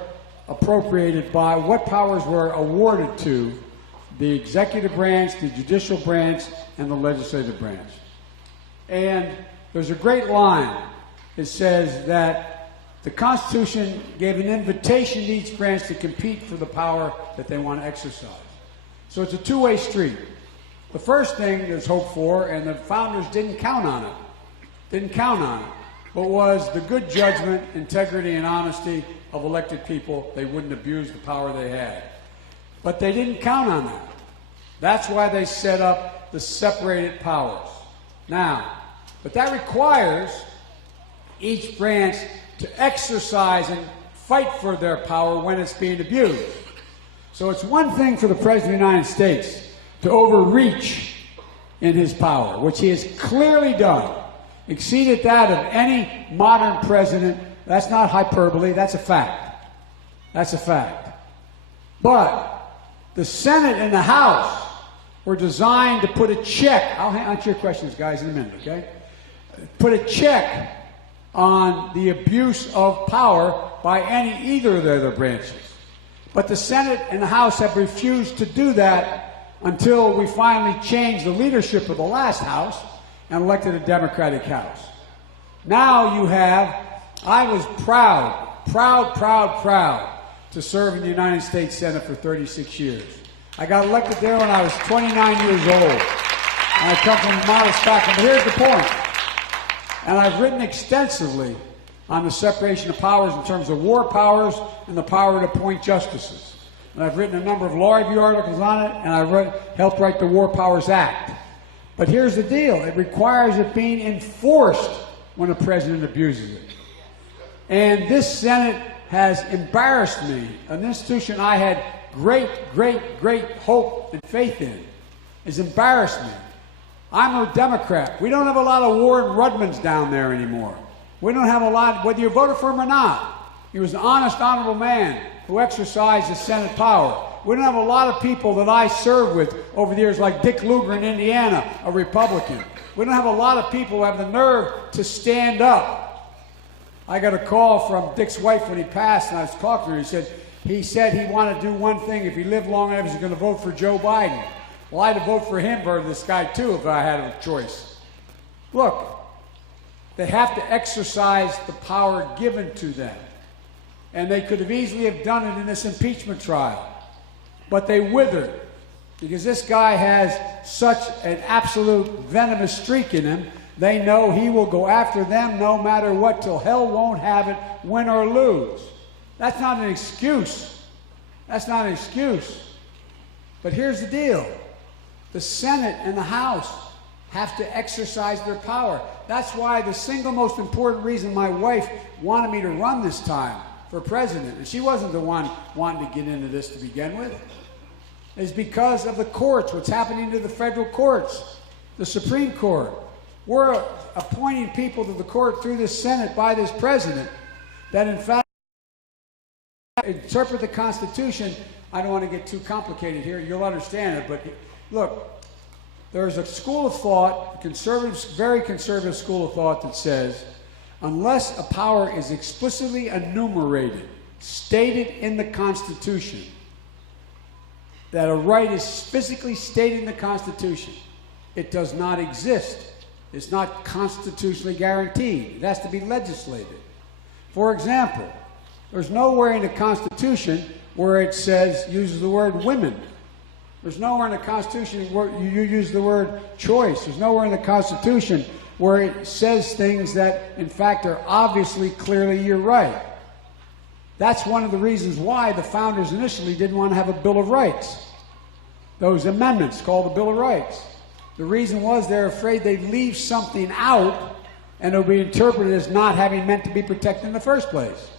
appropriated by, what powers were awarded to the executive branch, the judicial branch, and the legislative branch. And there's a great line. It says that the Constitution gave an invitation to each branch to compete for the power that they want to exercise. So it's a two-way street. The first thing there's hope for, and the founders didn't count on it, but was the good judgment, integrity, and honesty of elected people. They wouldn't abuse the power they had. But they didn't count on that. That's why they set up the separated powers. Now, but that requires each branch to exercise and fight for their power when it's being abused. So it's one thing for the President of the United States to overreach in his power, which he has clearly done, exceeded that of any modern president. That's not hyperbole, that's a fact. That's a fact. But the Senate and the House were designed to put a check. I'll answer your questions, guys, in a minute, okay? Put a check on the abuse of power by either of their branches. But the Senate and the House have refused to do that until we finally changed the leadership of the last House and elected a Democratic House. Now you have, I was proud to serve in the United States Senate for 36 years. I got elected there when I was 29 years old. And I come from a modest background. But here's the point. And I've written extensively on the separation of powers in terms of war powers and the power to appoint justices. And I've written a number of law review articles on it, and I've helped write the War Powers Act. But here's the deal. It requires it being enforced when a president abuses it. And this Senate has embarrassed me, an institution I had great hope and faith in, has embarrassed me. I'm a Democrat. We don't have a lot of Warren Rudmans down there anymore. We don't have a lot, whether you voted for him or not. He was an honest, honorable man who exercised his Senate power. We don't have a lot of people that I served with over the years, like Dick Lugar in Indiana, a Republican. We don't have a lot of people who have the nerve to stand up. I got a call from Dick's wife when he passed, and I was talking to her. He said he wanted to do one thing. If he lived long enough, he was going to vote for Joe Biden. Well, I'd have voted for him or this guy, too, if I had a choice. Look, they have to exercise the power given to them. And they could have easily have done it in this impeachment trial. But they withered, because this guy has such an absolute venomous streak in him. They know he will go after them no matter what, till hell won't have it, win or lose. That's not an excuse. That's not an excuse. But here's the deal. The Senate and the House have to exercise their power. That's why the single most important reason my wife wanted me to run this time for president, and she wasn't the one wanting to get into this to begin with, is because of the courts, what's happening to the federal courts, the Supreme Court. We're appointing people to the court through the Senate by this president that in fact interpret the Constitution. I don't want to get too complicated here. You'll understand it, but look, there's a school of thought, a conservative, very conservative school of thought that says unless a power is explicitly enumerated, stated in the Constitution, that a right is physically stated in the Constitution, it does not exist. It's not constitutionally guaranteed. It has to be legislated. For example, there's nowhere in the Constitution where it says, uses the word women. There's nowhere in the Constitution where you use the word choice. There's nowhere in the Constitution where it says things that, in fact, are obviously, clearly your right. That's one of the reasons why the founders initially didn't want to have a Bill of Rights. Those amendments called the Bill of Rights. The reason was they're afraid they'd leave something out and it'll be interpreted as not having meant to be protected in the first place.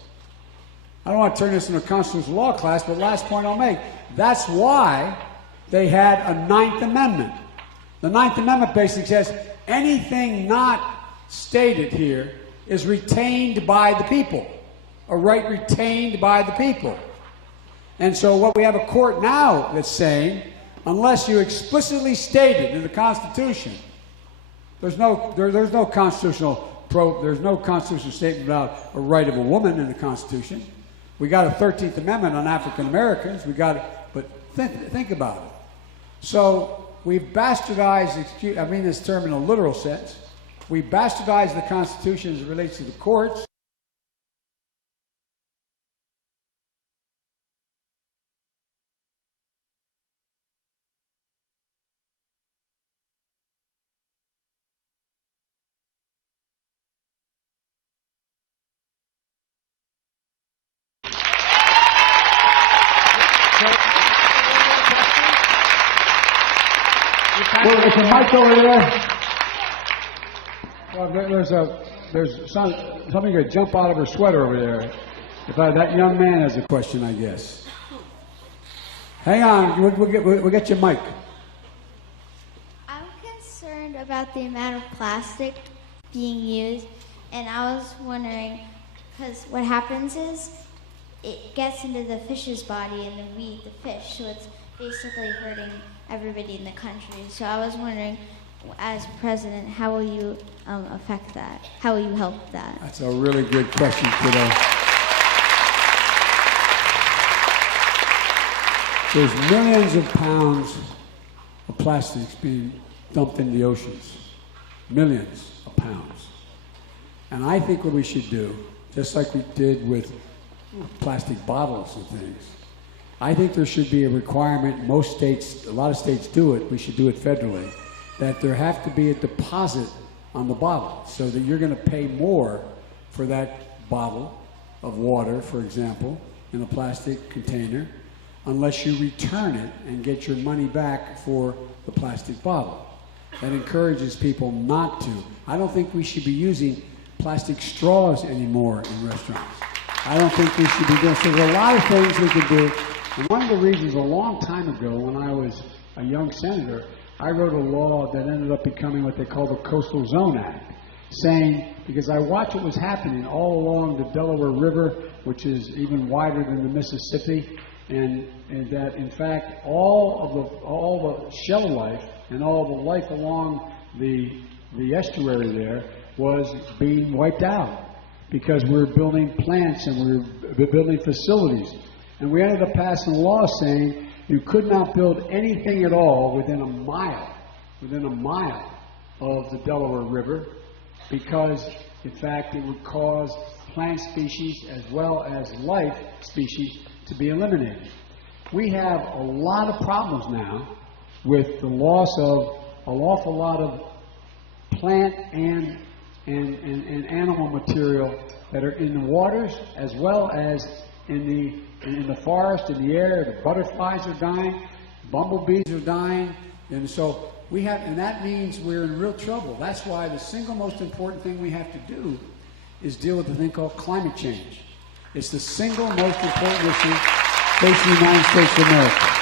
I don't want to turn this into a constitutional law class, but last point I'll make. That's why they had a Ninth Amendment. The Ninth Amendment basically says anything not stated here is retained by the people. A right retained by the people. And so what we have a court now that's saying, unless you explicitly state it in the Constitution, there's no constitutional statement about a right of a woman in the Constitution. We got a 13th Amendment on African Americans. But think about it. So we've bastardized, I mean this term in a literal sense, we bastardized the Constitution as it relates to the courts. Well, there's a mic over there. Well, there's somebody going to jump out of her sweater over there. That young man has a question, I guess. Hang on, we'll get your mic. I'm concerned about the amount of plastic being used, and I was wondering, because what happens is it gets into the fish's body and then we eat the fish, so it's basically hurting everybody in the country. So I was wondering, as president, how will you affect that? How will you help that? That's a really good question today. There's millions of pounds of plastics being dumped in the oceans. Millions of pounds. And I think what we should do, just like we did with plastic bottles and things, I think there should be a requirement, most states, a lot of states do it, we should do it federally, that there have to be a deposit on the bottle so that you're going to pay more for that bottle of water, for example, in a plastic container, unless you return it and get your money back for the plastic bottle. That encourages people not to. I don't think we should be using plastic straws anymore in restaurants. I don't think we should be doing, so there's a lot of things we could do. And one of the reasons a long time ago, when I was a young senator, I wrote a law that ended up becoming what they call the Coastal Zone Act. saying, because I watched what was happening all along the Delaware River, which is even wider than the Mississippi, and that in fact all the shell life and all the life along the estuary there was being wiped out because we were building plants and we were building facilities. And we ended up passing a law saying you could not build anything at all within a mile of the Delaware River, because in fact it would cause plant species as well as life species to be eliminated. We have a lot of problems now with the loss of an awful lot of plant and animal material that are in the waters as well as in the forest, in the air. The butterflies are dying, bumblebees are dying, and so we have, and that means we're in real trouble. That's why the single most important thing we have to do is deal with the thing called climate change. It's the single most important issue facing the United States of America.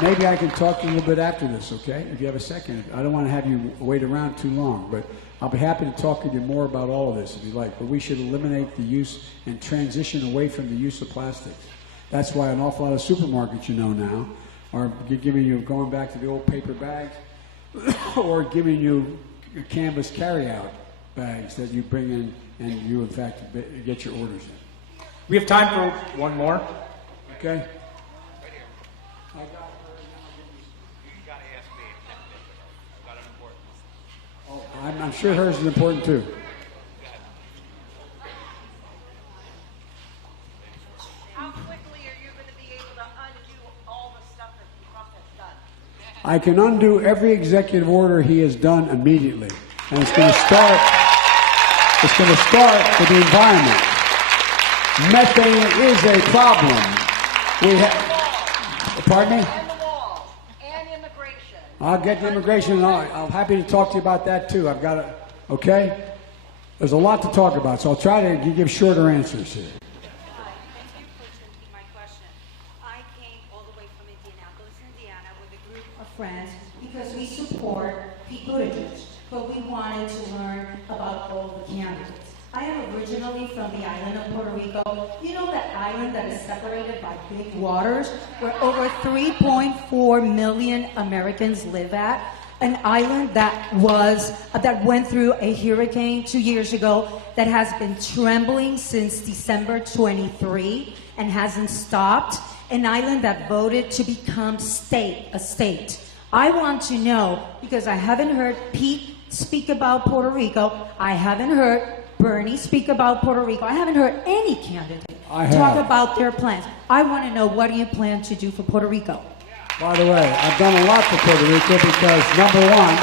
Maybe I can talk to you a little bit after this, okay? If you have a second. I don't want to have you wait around too long, but I'll be happy to talk to you more about all of this if you like. But we should eliminate the use and transition away from the use of plastics. That's why an awful lot of supermarkets, you know now, are giving you, going back to the old paper bags, or giving you canvas carry-out bags that you bring in and you, in fact, get your orders in. We have time for one more. Okay? I'm sure hers is important too. How quickly are you going to be able to undo all the stuff that Trump has done? I can undo every executive order he has done immediately. And it's going to start with the environment. Methane is a problem. We have, pardon me? And the wall, and immigration. I'll get to immigration, and I'm happy to talk to you about that too. I've got to, okay? There's a lot to talk about, so I'll try to give shorter answers here. Hi, thank you for taking my question. I came all the way from Indianapolis, Indiana, with a group of friends because we support Pete Buttigieg, but we wanted to learn about all the candidates. I am originally from the island of Puerto Rico. You know that island that is separated by big waters, where over 3.4 million Americans live at? An island that went through a hurricane 2 years ago, that has been trembling since December 23 and hasn't stopped. An island that voted to become a state. I want to know, because I haven't heard Pete speak about Puerto Rico, I haven't heard Bernie speak about Puerto Rico, I haven't heard any candidate talk about their plans. I want to know, what do you plan to do for Puerto Rico? By the way, I've done a lot for Puerto Rico because, number one,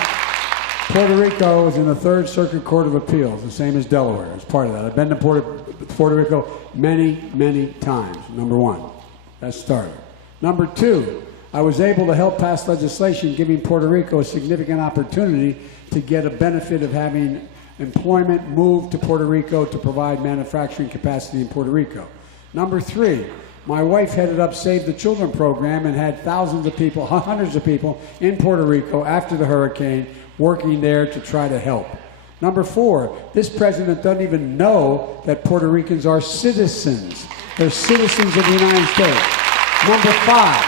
Puerto Rico is in the Third Circuit Court of Appeals, the same as Delaware. It's part of that. I've been to Puerto Rico many, many times, number one. That's started. Number two, I was able to help pass legislation giving Puerto Rico a significant opportunity to get a benefit of having employment moved to Puerto Rico to provide manufacturing capacity in Puerto Rico. Number three, my wife headed up Save the Children program and had thousands of people, hundreds of people in Puerto Rico after the hurricane working there to try to help. Number four, this president doesn't even know that Puerto Ricans are citizens. They're citizens of the United States. Number five,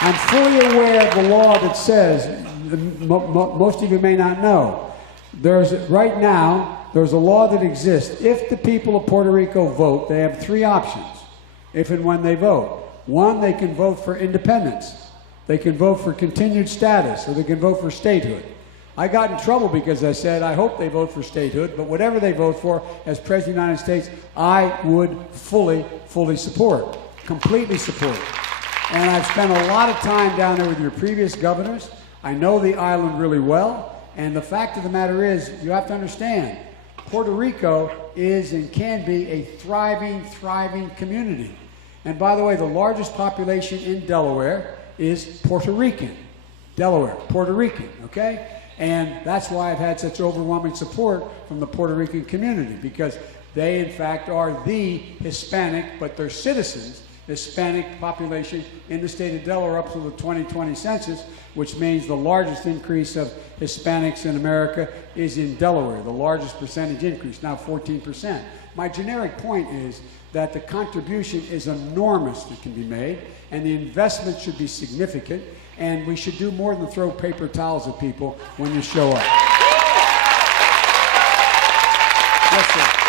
I'm fully aware of the law that says, most of you may not know, right now, there's a law that exists. If the people of Puerto Rico vote, they have three options, if and when they vote. One, they can vote for independence. They can vote for continued status, or they can vote for statehood. I got in trouble because I said, I hope they vote for statehood, but whatever they vote for, as President of the United States, I would fully support, completely support. And I've spent a lot of time down there with your previous governors. I know the island really well. And the fact of the matter is, you have to understand, Puerto Rico is and can be a thriving community. And by the way, the largest population in Delaware is Puerto Rican. Delaware, Puerto Rican, okay? And that's why I've had such overwhelming support from the Puerto Rican community, because they, in fact, are the Hispanic, but they're citizens Hispanic population in the state of Delaware up to the 2020 census, which means the largest increase of Hispanics in America is in Delaware, the largest percentage increase, now 14%. My generic point is that the contribution is enormous that can be made, and the investment should be significant, and we should do more than throw paper towels at people when you show up. Yes, sir.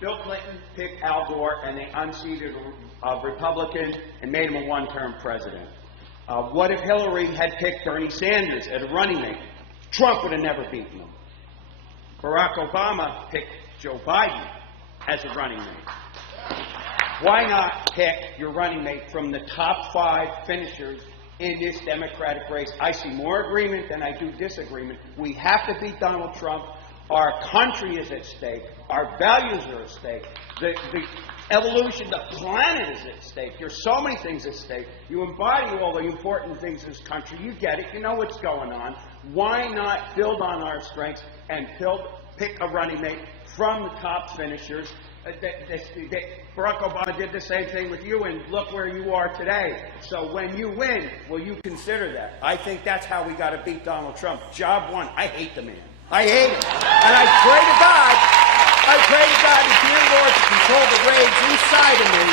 Bill Clinton picked Al Gore, and they unseated a Republican and made him a one-term president. What if Hillary had picked Bernie Sanders as a running mate? Trump would have never beaten him. Barack Obama picked Joe Biden as a running mate. Why not pick your running mate from the top 5 finishers in this Democratic race? I see more agreement than I do disagreement. We have to beat Donald Trump. Our country is at stake. Our values are at stake. The evolution, the planet is at stake. There's so many things at stake. You embody all the important things in this country. You get it. You know what's going on. Why not build on our strengths and pick a running mate from the top finishers? Barack Obama did the same thing with you, and look where you are today. So when you win, will you consider that? I think that's how we got to beat Donald Trump. Job one. I hate the man. I hate him. And I pray to God that dear Lord to control the rage inside of me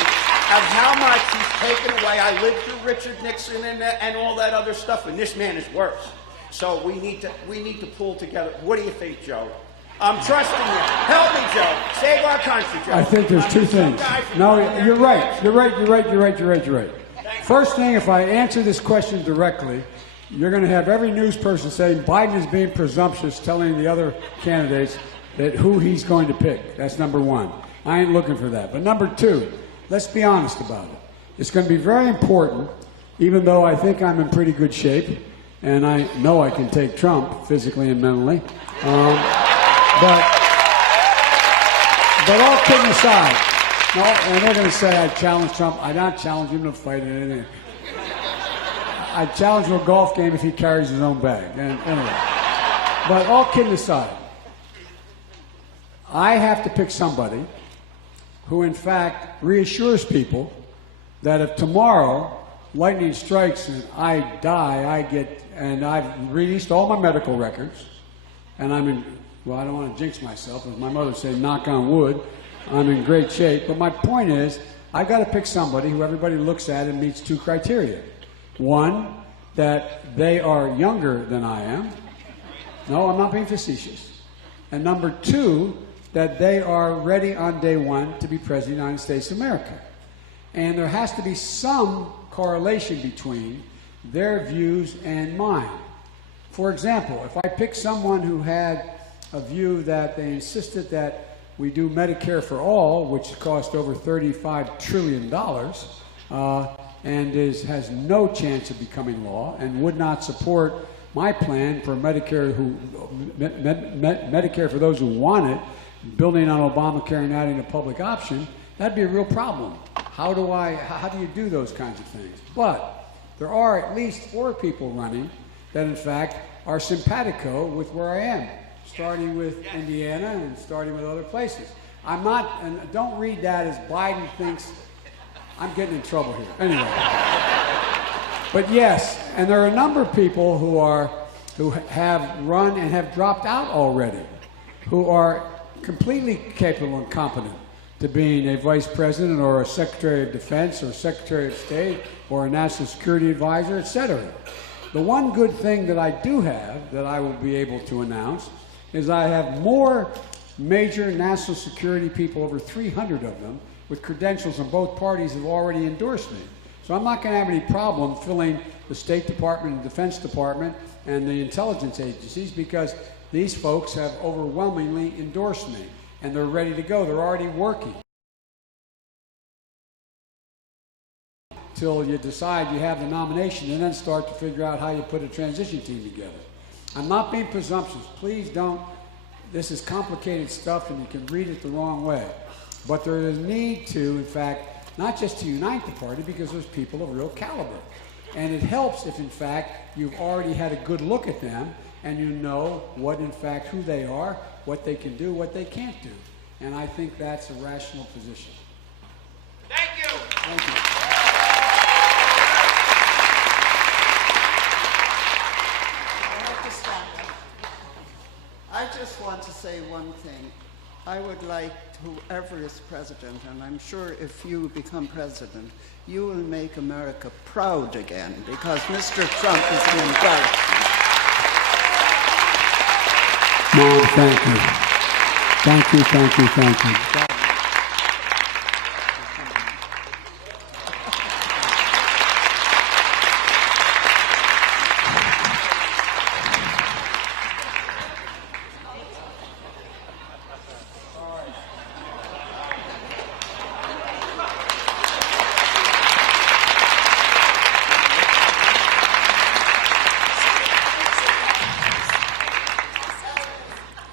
of how much he's taken away. I lived through Richard Nixon and all that other stuff, and this man is worse. So we need to pull together. What do you think, Joe? I'm trusting you. Help me, Joe. Save our country, Joe. I think there's two things. No, you're right. You're right. First thing, if I answer this question directly, you're going to have every news person saying Biden is being presumptuous, telling the other candidates that who he's going to pick. That's number one. I ain't looking for that. But number two, let's be honest about it. It's going to be very important, even though I think I'm in pretty good shape, and I know I can take Trump physically and mentally. But all kidding aside, no, and they're going to say I challenge Trump. I don't challenge him to fight in anything. I challenge him to a golf game if he carries his own bag. And anyway, but all kidding aside, I have to pick somebody who, in fact, reassures people that if tomorrow lightning strikes and I die, and I've released all my medical records, and I'm in, well, I don't want to jinx myself, as my mother would say, knock on wood, I'm in great shape. But my point is, I've got to pick somebody who everybody looks at and meets 2 criteria. One, that they are younger than I am. No, I'm not being facetious. And number 2, that they are ready on day 1 to be President of the United States of America. And there has to be some correlation between their views and mine. For example, if I pick someone who had a view that they insisted that we do Medicare for all, which cost over $35 trillion, and has no chance of becoming law, and would not support my plan for Medicare Medicare for those who want it, building on Obamacare and adding a public option, that'd be a real problem. How do you do those kinds of things? But there are at least 4 people running that, in fact, are simpatico with where I am, starting with Indiana and starting with other places. I'm not, and don't read that as Biden thinks. I'm getting in trouble here. Anyway. But yes, and there are a number of people who have run and have dropped out already, who are completely capable and competent to being a vice president or a secretary of defense or secretary of state or a national security advisor, etc. The one good thing that I do have that I will be able to announce is I have more major national security people, over 300 of them, with credentials, and both parties have already endorsed me. So I'm not going to have any problem filling the State Department and Defense Department and the intelligence agencies, because these folks have overwhelmingly endorsed me, and they're ready to go. They're already working. Till you decide you have the nomination, and then start to figure out how you put a transition team together. I'm not being presumptuous. Please don't. This is complicated stuff and you can read it the wrong way. But there is need to, in fact, not just to unite the party, because there's people of real caliber. And it helps if, in fact, you've already had a good look at them and you know what, in fact, who they are, what they can do, what they can't do. And I think that's a rational position. Thank you. Thank you. I just want to say one thing. I would like whoever is president, and I'm sure if you become president, you will make America proud again, because Mr. Trump is an embarrassment. Mom, thank you. Thank you, thank you, thank you.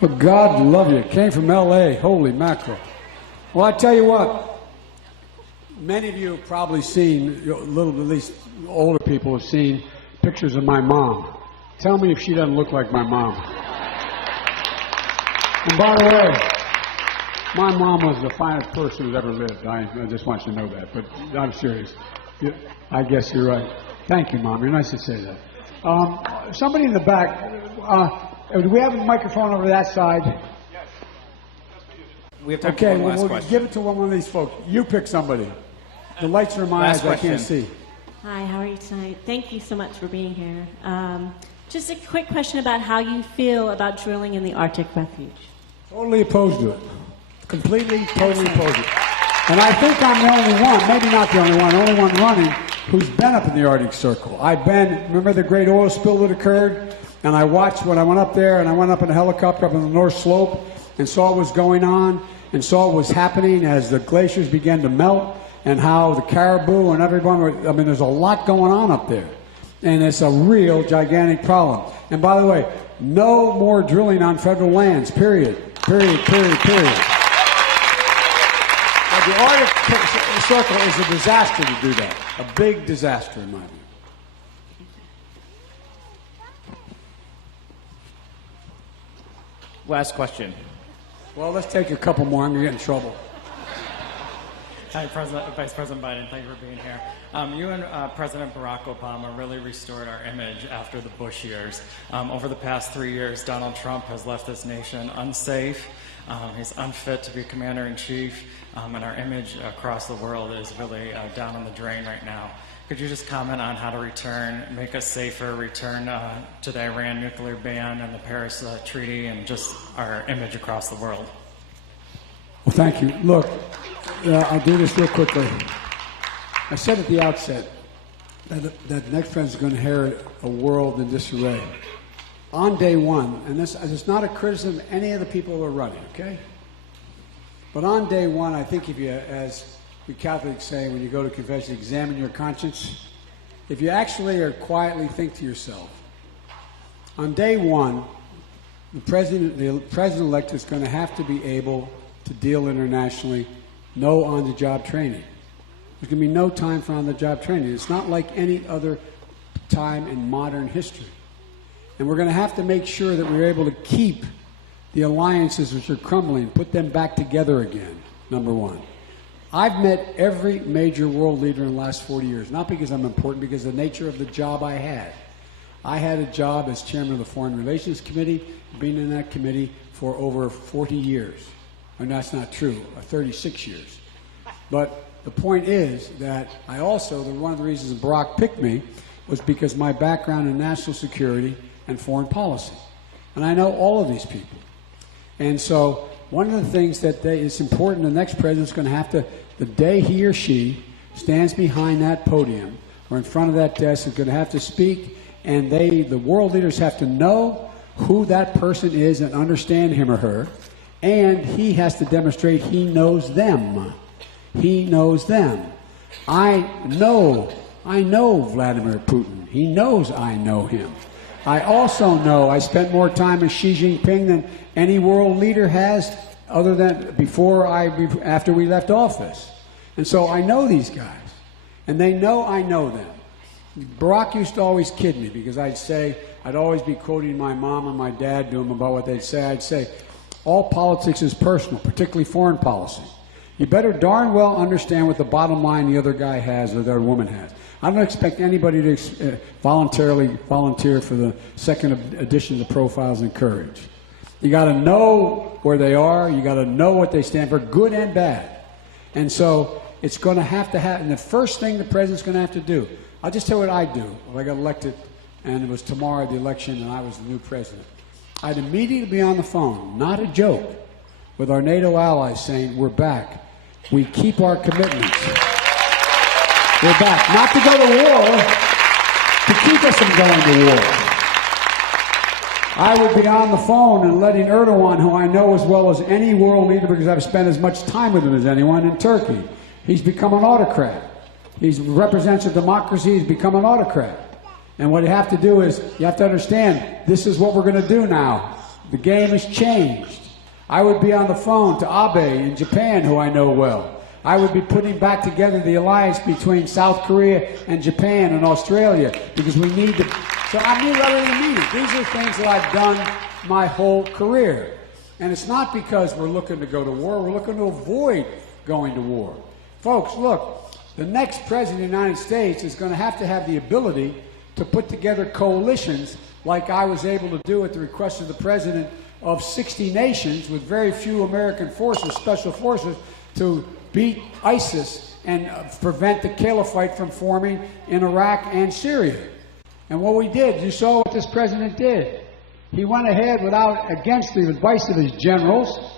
Well, God love you. Came from L.A. Holy mackerel. Well, I tell you what. Many of you have probably seen, a little, at least older people have seen pictures of my mom. Tell me if she doesn't look like my mom. And by the way, my mom was the finest person who's ever lived. I just want you to know that, but I'm serious. I guess you're right. Thank you, Mom. You're nice to say that. Somebody in the back. Do we have a microphone over that side? Yes. We have time Okay, for one last we'll question. give it to one of these folks. You pick somebody. The lights are in my eyes, I can't see. Hi, how are you tonight? Thank you so much for being here. Just a quick question about how you feel about drilling in the Arctic Refuge. Totally opposed to it. Completely, totally opposed to it. And I think I'm the only one, maybe not the only one running, who's been up in the Arctic Circle. Remember the great oil spill that occurred? And I watched when I went up there, and I went up in a helicopter up on the North Slope and saw what was going on and saw what was happening as the glaciers began to melt and how the caribou and everyone there's a lot going on up there. And it's a real gigantic problem. And by the way, no more drilling on federal lands, period. Period, period, period. But the Arctic Circle is a disaster to do that. A big disaster in my view. Last question. Well, let's take a couple more. I'm going to get in trouble. Hi, Vice President Biden. Thank you for being here. You and President Barack Obama really restored our image after the Bush years. Over the past 3 years, Donald Trump has left this nation unsafe. He's unfit to be commander-in-chief, and our image across the world is really down on the drain right now. Could you just comment on how to make us safer, return to the Iran nuclear ban and the Paris Treaty, and just our image across the world? Well, thank you. Look, I'll do this real quickly. I said at the outset that the next president is going to inherit a world in disarray. On day one, and this is not a criticism of any of the people who are running, okay? But on day one, I think if you, as we Catholics say when you go to confession, examine your conscience. If you actually or quietly think to yourself, on day one, the president-elect is going to have to be able to deal internationally, no on-the-job training. There's going to be no time for on-the-job training. It's not like any other time in modern history. And we're going to have to make sure that we're able to keep the alliances which are crumbling, put them back together again, number one. I've met every major world leader in the last 40 years, not because I'm important, because of the nature of the job I had. I had a job as chairman of the Foreign Relations Committee, being in that committee for over 40 years. And that's not true, 36 years. But the point is that one of the reasons Barack picked me was because my background in national security and foreign policy. And I know all of these people. And so one of the things that is important, the next president's going to have to, the day he or she stands behind that podium or in front of that desk, is going to have to speak, and the world leaders have to know who that person is and understand him or her, and he has to demonstrate he knows them. He knows them. I know Vladimir Putin. He knows I know him. I also know I spent more time with Xi Jinping than any world leader has, other than after we left office. And so I know these guys, and they know I know them. Barack used to always kid me because I'd always be quoting my mom and my dad to him about what they'd say. I'd say, all politics is personal, particularly foreign policy. You better darn well understand what the bottom line the other guy has or the other woman has. I don't expect anybody to voluntarily volunteer for the second edition of the Profiles in Courage. You got to know where they are. You got to know what they stand for, good and bad. And so it's going to happen. The first thing the president's going to have to do, I'll just tell you what I do. If I got elected and it was tomorrow the election and I was the new president, I'd immediately be on the phone, not a joke, with our NATO allies saying, we're back. We keep our commitments. We're back. Not to go to war, to keep us from going to war. I would be on the phone and letting Erdogan, who I know as well as any world leader because I've spent as much time with him as anyone in Turkey. He's become an autocrat. He represents a democracy. He's become an autocrat. And what you have to do is, you have to understand, this is what we're going to do now. The game has changed. I would be on the phone to Abe in Japan, who I know well. I would be putting back together the alliance between South Korea and Japan and Australia because we need to. So I really mean it. These are things that I've done my whole career. And it's not because we're looking to go to war. We're looking to avoid going to war. Folks, look, the next president of the United States is going to have the ability to put together coalitions like I was able to do at the request of the president of 60 nations with very few American forces, special forces, to beat ISIS and prevent the caliphate from forming in Iraq and Syria. And what we did, you saw what this president did. He went ahead against the advice of his generals,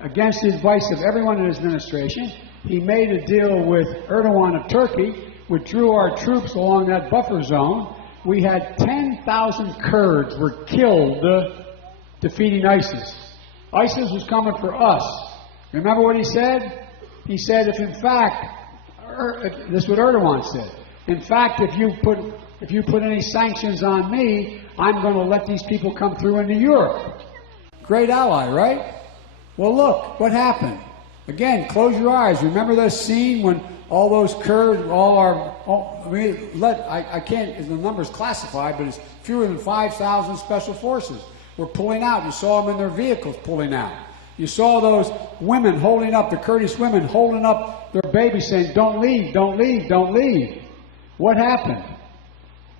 against the advice of everyone in his administration. He made a deal with Erdogan of Turkey, withdrew our troops along that buffer zone. We had 10,000 Kurds were killed defeating ISIS. ISIS was coming for us. Remember what he said? He said, if in fact, this is what Erdogan said, in fact, if you put any sanctions on me, I'm going to let these people come through into Europe. Great ally, right? Well, look, what happened? Again, close your eyes. Remember that scene when all those Kurds, I can't, the number's classified, but it's fewer than 5,000 special forces were pulling out. You saw them in their vehicles pulling out. You saw those women holding up, the Kurdish women holding up their babies saying, don't leave, don't leave, don't leave. What happened?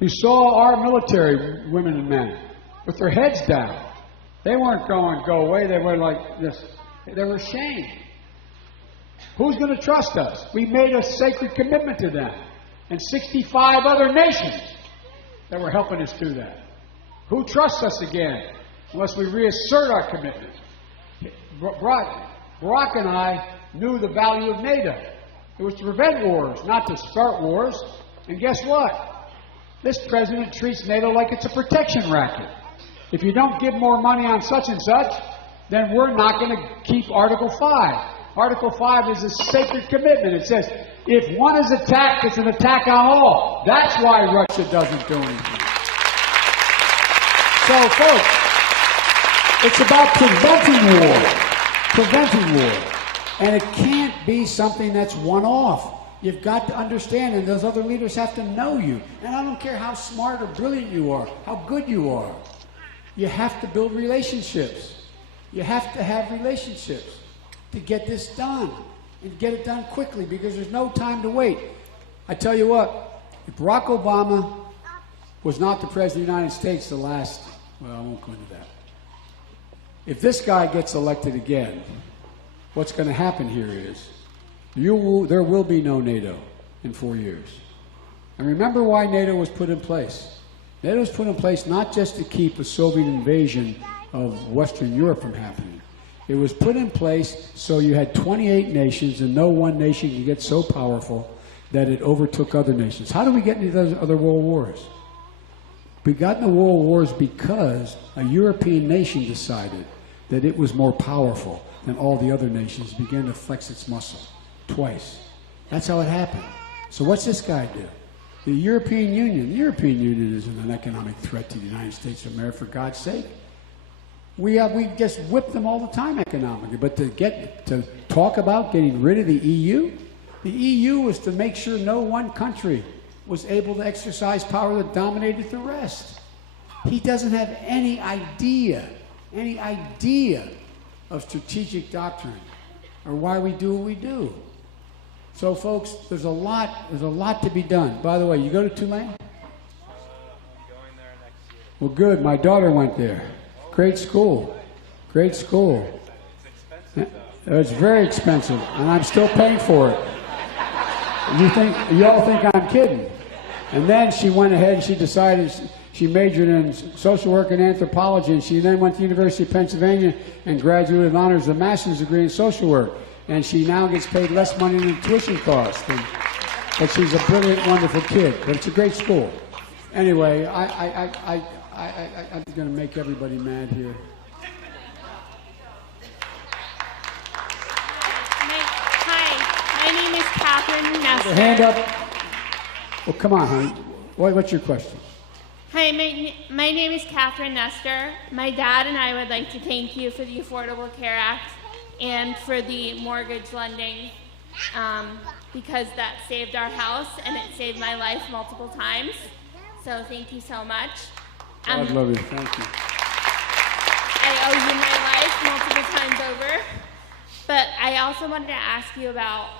You saw our military women and men with their heads down. They weren't going, go away. They were like this. They were ashamed. Who's going to trust us? We made a sacred commitment to them. And 65 other nations that were helping us do that. Who trusts us again unless we reassert our commitment? Barack and I knew the value of NATO. It was to prevent wars, not to start wars. And guess what? This president treats NATO like it's a protection racket. If you don't give more money on such and such, then we're not going to keep Article 5. Article 5 is a sacred commitment. It says, if one is attacked, it's an attack on all. That's why Russia doesn't do anything. So, folks, it's about preventing war. Preventing war. And it can't be something that's one-off. You've got to understand, and those other leaders have to know you. And I don't care how smart or brilliant you are, how good you are. You have to build relationships. You have to have relationships to get this done. And get it done quickly, because there's no time to wait. I tell you what, if Barack Obama was not the President of the United States I won't go into that. If this guy gets elected again, what's going to happen here is there will be no NATO in 4 years. And remember why NATO was put in place. NATO was put in place not just to keep a Soviet invasion of Western Europe from happening. It was put in place so you had 28 nations, and no one nation could get so powerful that it overtook other nations. How did we get into those other world wars? We got into world wars because a European nation decided that it was more powerful than all the other nations, began to flex its muscle twice. That's how it happened. So what's this guy do? The European Union isn't an economic threat to the United States of America, for God's sake. We just whip them all the time economically. But to talk about getting rid of the EU was to make sure no one country was able to exercise power that dominated the rest. He doesn't have any idea of strategic doctrine or why we do what we do. So, folks, there's a lot to be done. By the way, you go to Tulane? I'm going there next year. Well, good. My daughter went there. Great school. Great school. It's expensive, though. It's very expensive, and I'm still paying for it. You all think I'm kidding. And then she went ahead and she decided she majored in social work and anthropology, and she then went to the University of Pennsylvania and graduated with honors a master's degree in social work. And she now gets paid less money than tuition costs. But she's a brilliant, wonderful kid. But it's a great school. Anyway, I'm going to make everybody mad here. Hi, my name is Catherine Nestor. Hand up. Well, come on, honey. What's your question? Hi, my name is Catherine Nestor. My dad and I would like to thank you for the Affordable Care Act and for the mortgage lending, because that saved our house and it saved my life multiple times. So thank you so much. God love you. Thank you. I owe you my life multiple times over. But I also wanted to ask you about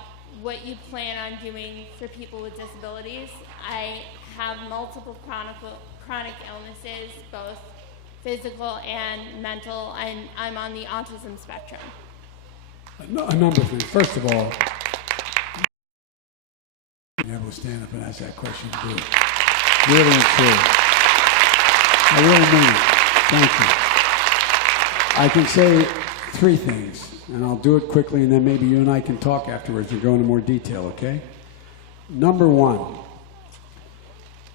what you plan on doing for people with disabilities. I have multiple chronic illnesses, both physical and mental, and I'm on the autism spectrum. A number of things. First of all, being able to stand up and ask that question, do it. Really and true. I really mean it. Thank you. I can say three things, and I'll do it quickly, and then maybe you and I can talk afterwards and go into more detail, okay? Number one,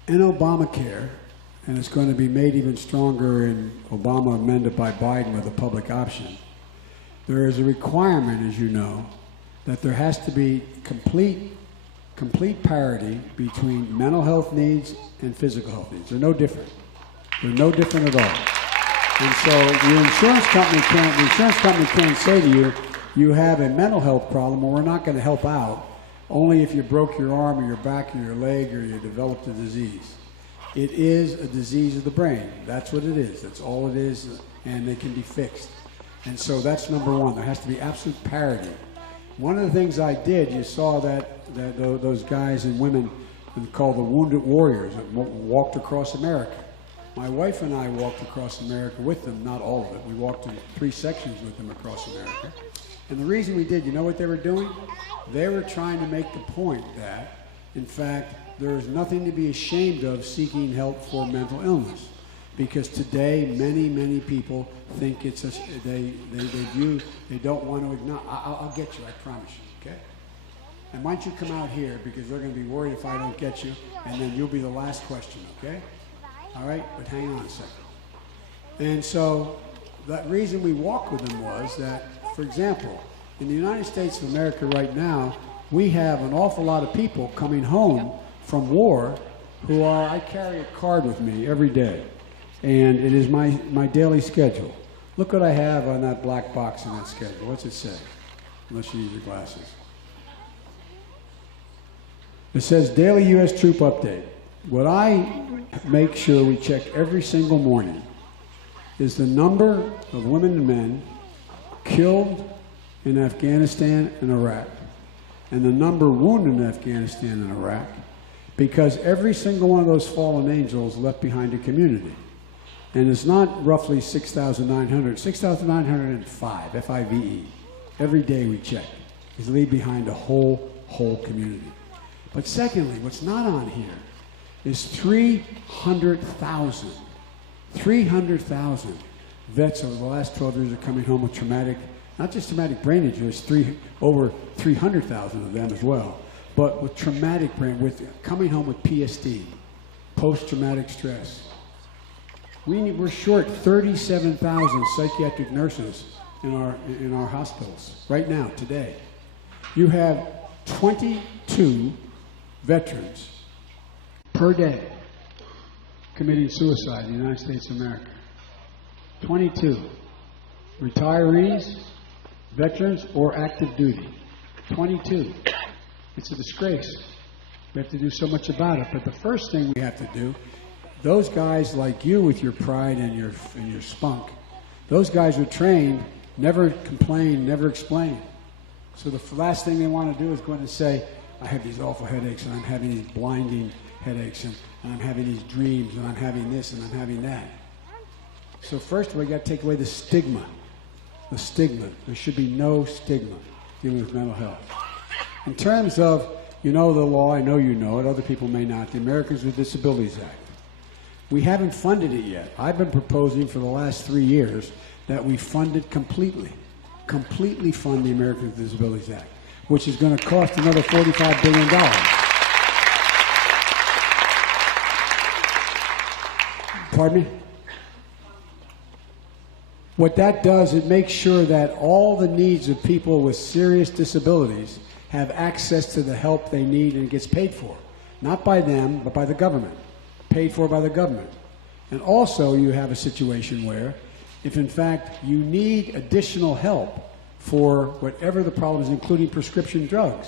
in Obamacare, and it's going to be made even stronger in Obama amended by Biden with a public option, there is a requirement, as you know, that there has to be complete parity between mental health needs and physical health needs. They're no different. They're no different at all. And so the insurance company can't say to you, you have a mental health problem, or we're not going to help out, only if you broke your arm or your back or your leg or you developed a disease. It is a disease of the brain. That's what it is. That's all it is, and they can be fixed. And so that's number one. There has to be absolute parity. One of the things I did, you saw that those guys and women called the Wounded Warriors that walked across America. My wife and I walked across America with them, not all of it. We walked in 3 sections with them across America. And the reason we did, you know what they were doing? They were trying to make the point that, in fact, there is nothing to be ashamed of seeking help for mental illness. Because today, many people think it's they don't want to acknowledge. I'll get you, I promise you, okay? And why don't you come out here, because they're going to be worried if I don't get you, and then you'll be the last question, okay? All right, but hang on a second. And so that reason we walked with them was that, for example, in the United States of America right now, we have an awful lot of people coming home from war who are, I carry a card with me every day. And it is my daily schedule. Look what I have on that black box in that schedule. What's it say? Unless you use your glasses. It says Daily U.S. Troop Update. What I make sure we check every single morning is the number of women and men killed in Afghanistan and Iraq, and the number wounded in Afghanistan and Iraq, because every single one of those fallen angels left behind a community. And it's not roughly 6,900, 6,905, F-I-V-E. Every day we check. Is leave behind a whole community. But secondly, what's not on here is 300,000 vets over the last 12 years are coming home with traumatic, not just traumatic brain injuries, over 300,000 of them as well, but with traumatic brain, coming home with PSD, post-traumatic stress. We're short 37,000 psychiatric nurses in our hospitals right now, today. You have 22 veterans per day committing suicide in the United States of America. 22. Retirees, veterans, or active duty. 22. It's a disgrace. We have to do so much about it. But the first thing we have to do, those guys like you with your pride and your spunk, those guys were trained, never complain, never explain. So the last thing they want to do is go in and say, I have these awful headaches, and I'm having these blinding headaches, and I'm having these dreams, and I'm having this, and I'm having that. So first we got to take away the stigma. The stigma. There should be no stigma dealing with mental health. In terms of, you know the law, I know you know it, other people may not, the Americans with Disabilities Act. We haven't funded it yet. I've been proposing for the last 3 years that we fund it completely fund the Americans with Disabilities Act, which is going to cost another $45 billion. Pardon me? What that does, it makes sure that all the needs of people with serious disabilities have access to the help they need, and it gets paid for. Not by them, but by the government. Paid for by the government. And also you have a situation where, if in fact you need additional help for whatever the problem is, including prescription drugs,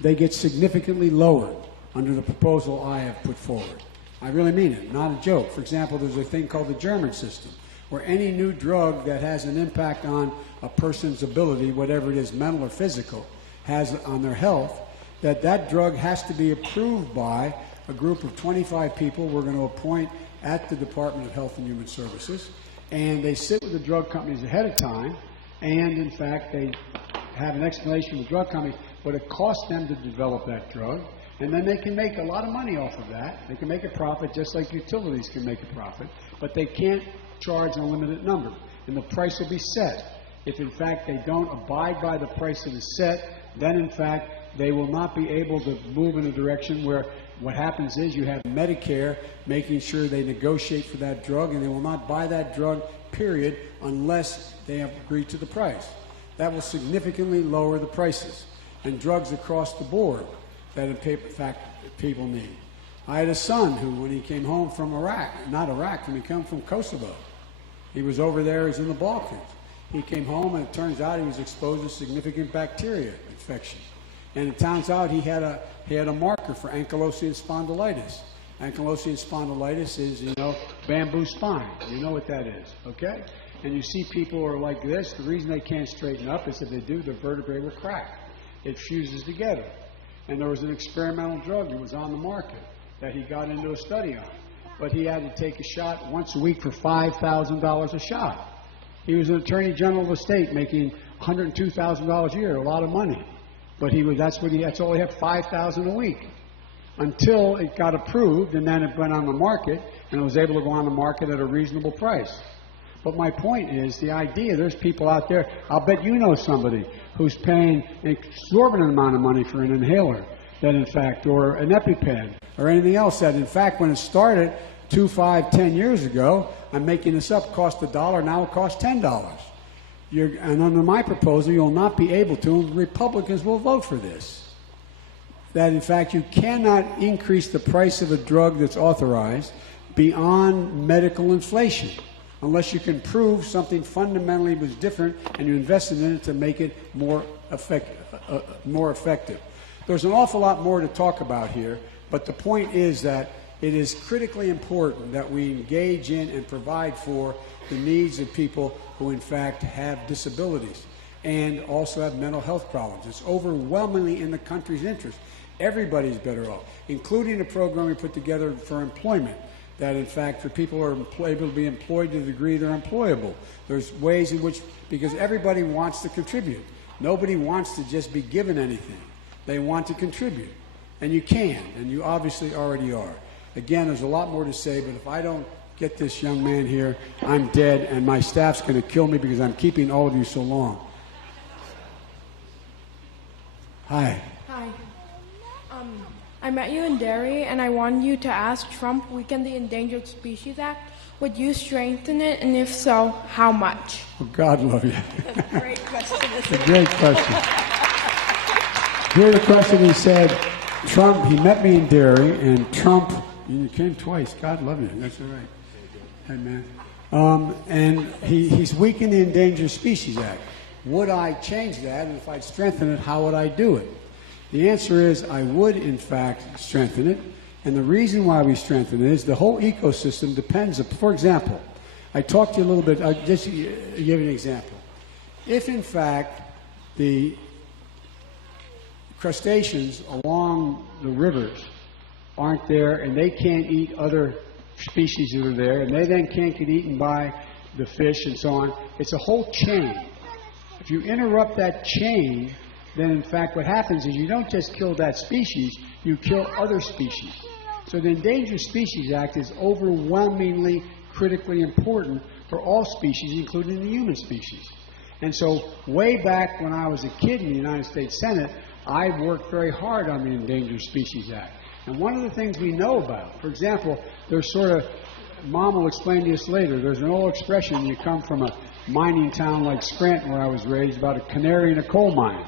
they get significantly lowered under the proposal I have put forward. I really mean it, not a joke. For example, there's a thing called the German system, where any new drug that has an impact on a person's ability, whatever it is, mental or physical, has on their health, that drug has to be approved by a group of 25 people we're going to appoint at the Department of Health and Human Services, and they sit with the drug companies ahead of time, and in fact they have an explanation from the drug company what it costs them to develop that drug, and then they can make a lot of money off of that. They can make a profit just like utilities can make a profit, but they can't charge an unlimited number, and the price will be set. If in fact they don't abide by the price that is set, then in fact they will not be able to move in a direction where what happens is you have Medicare making sure they negotiate for that drug, and they will not buy that drug, period, unless they have agreed to the price. That will significantly lower the prices, and drugs across the board that in fact people need. I had a son who, when he came home from Iraq, not Iraq, when he came from Kosovo, he was over there, he was in the Balkans. He came home, and it turns out he was exposed to significant bacteria infection. And it turns out he had a marker for ankylosing spondylitis. Ankylosing spondylitis is, you know, bamboo spine. You know what that is, okay? And you see people who are like this. The reason they can't straighten up is if they do, the vertebrae will crack. It fuses together. And there was an experimental drug that was on the market that he got into a study on. But he had to take a shot once a week for $5,000 a shot. He was an attorney general of the state making $102,000 a year, a lot of money. But that's all he had, $5,000 a week. Until it got approved, and then it went on the market, and it was able to go on the market at a reasonable price. But my point is, the idea, there's people out there, I'll bet you know somebody who's paying an exorbitant amount of money for an inhaler, that in fact, or an EpiPen, or anything else that in fact, when it started 2, 5, 10 years ago, I'm making this up, cost $1, now it costs $10. And under my proposal, you'll not be able to, and Republicans will vote for this, that in fact you cannot increase the price of a drug that's authorized beyond medical inflation unless you can prove something fundamentally was different and you invested in it to make it more effective. There's an awful lot more to talk about here, but the point is that it is critically important that we engage in and provide for the needs of people who in fact have disabilities and also have mental health problems. It's overwhelmingly in the country's interest. Everybody's better off, including a program we put together for employment, that in fact for people who are able to be employed to the degree they're employable. There's ways in which, because everybody wants to contribute. Nobody wants to just be given anything. They want to contribute. And you can, and you obviously already are. Again, there's a lot more to say, but if I don't get this young man here, I'm dead, and my staff's going to kill me because I'm keeping all of you so long. Hi. Hi. I met you in Derry, and I wanted you to ask Trump weaken the Endangered Species Act. Would you strengthen it, and if so, how much? Oh, God love you. That's a great question. It's a great question. Here's the question he said. Trump, he met me in Derry, and Trump You came twice. God love you. That's all right. Hey, man. And he's weakened the Endangered Species Act. Would I change that? And if I'd strengthen it, how would I do it? The answer is I would, in fact, strengthen it. And the reason why we strengthen it is the whole ecosystem depends upon, for example, I talked to you a little bit, I'll just give you an example. If, in fact, the crustaceans along the rivers aren't there and they can't eat other species that are there, and they then can't get eaten by the fish and so on, it's a whole chain. If you interrupt that chain, then in fact what happens is you don't just kill that species, you kill other species. So the Endangered Species Act is overwhelmingly critically important for all species, including the human species. And so way back when I was a kid in the United States Senate, I worked very hard on the Endangered Species Act. And one of the things we know about, for example, there's sort of, Mom will explain to us later, there's an old expression, you come from a mining town like Scranton where I was raised, about a canary in a coal mine.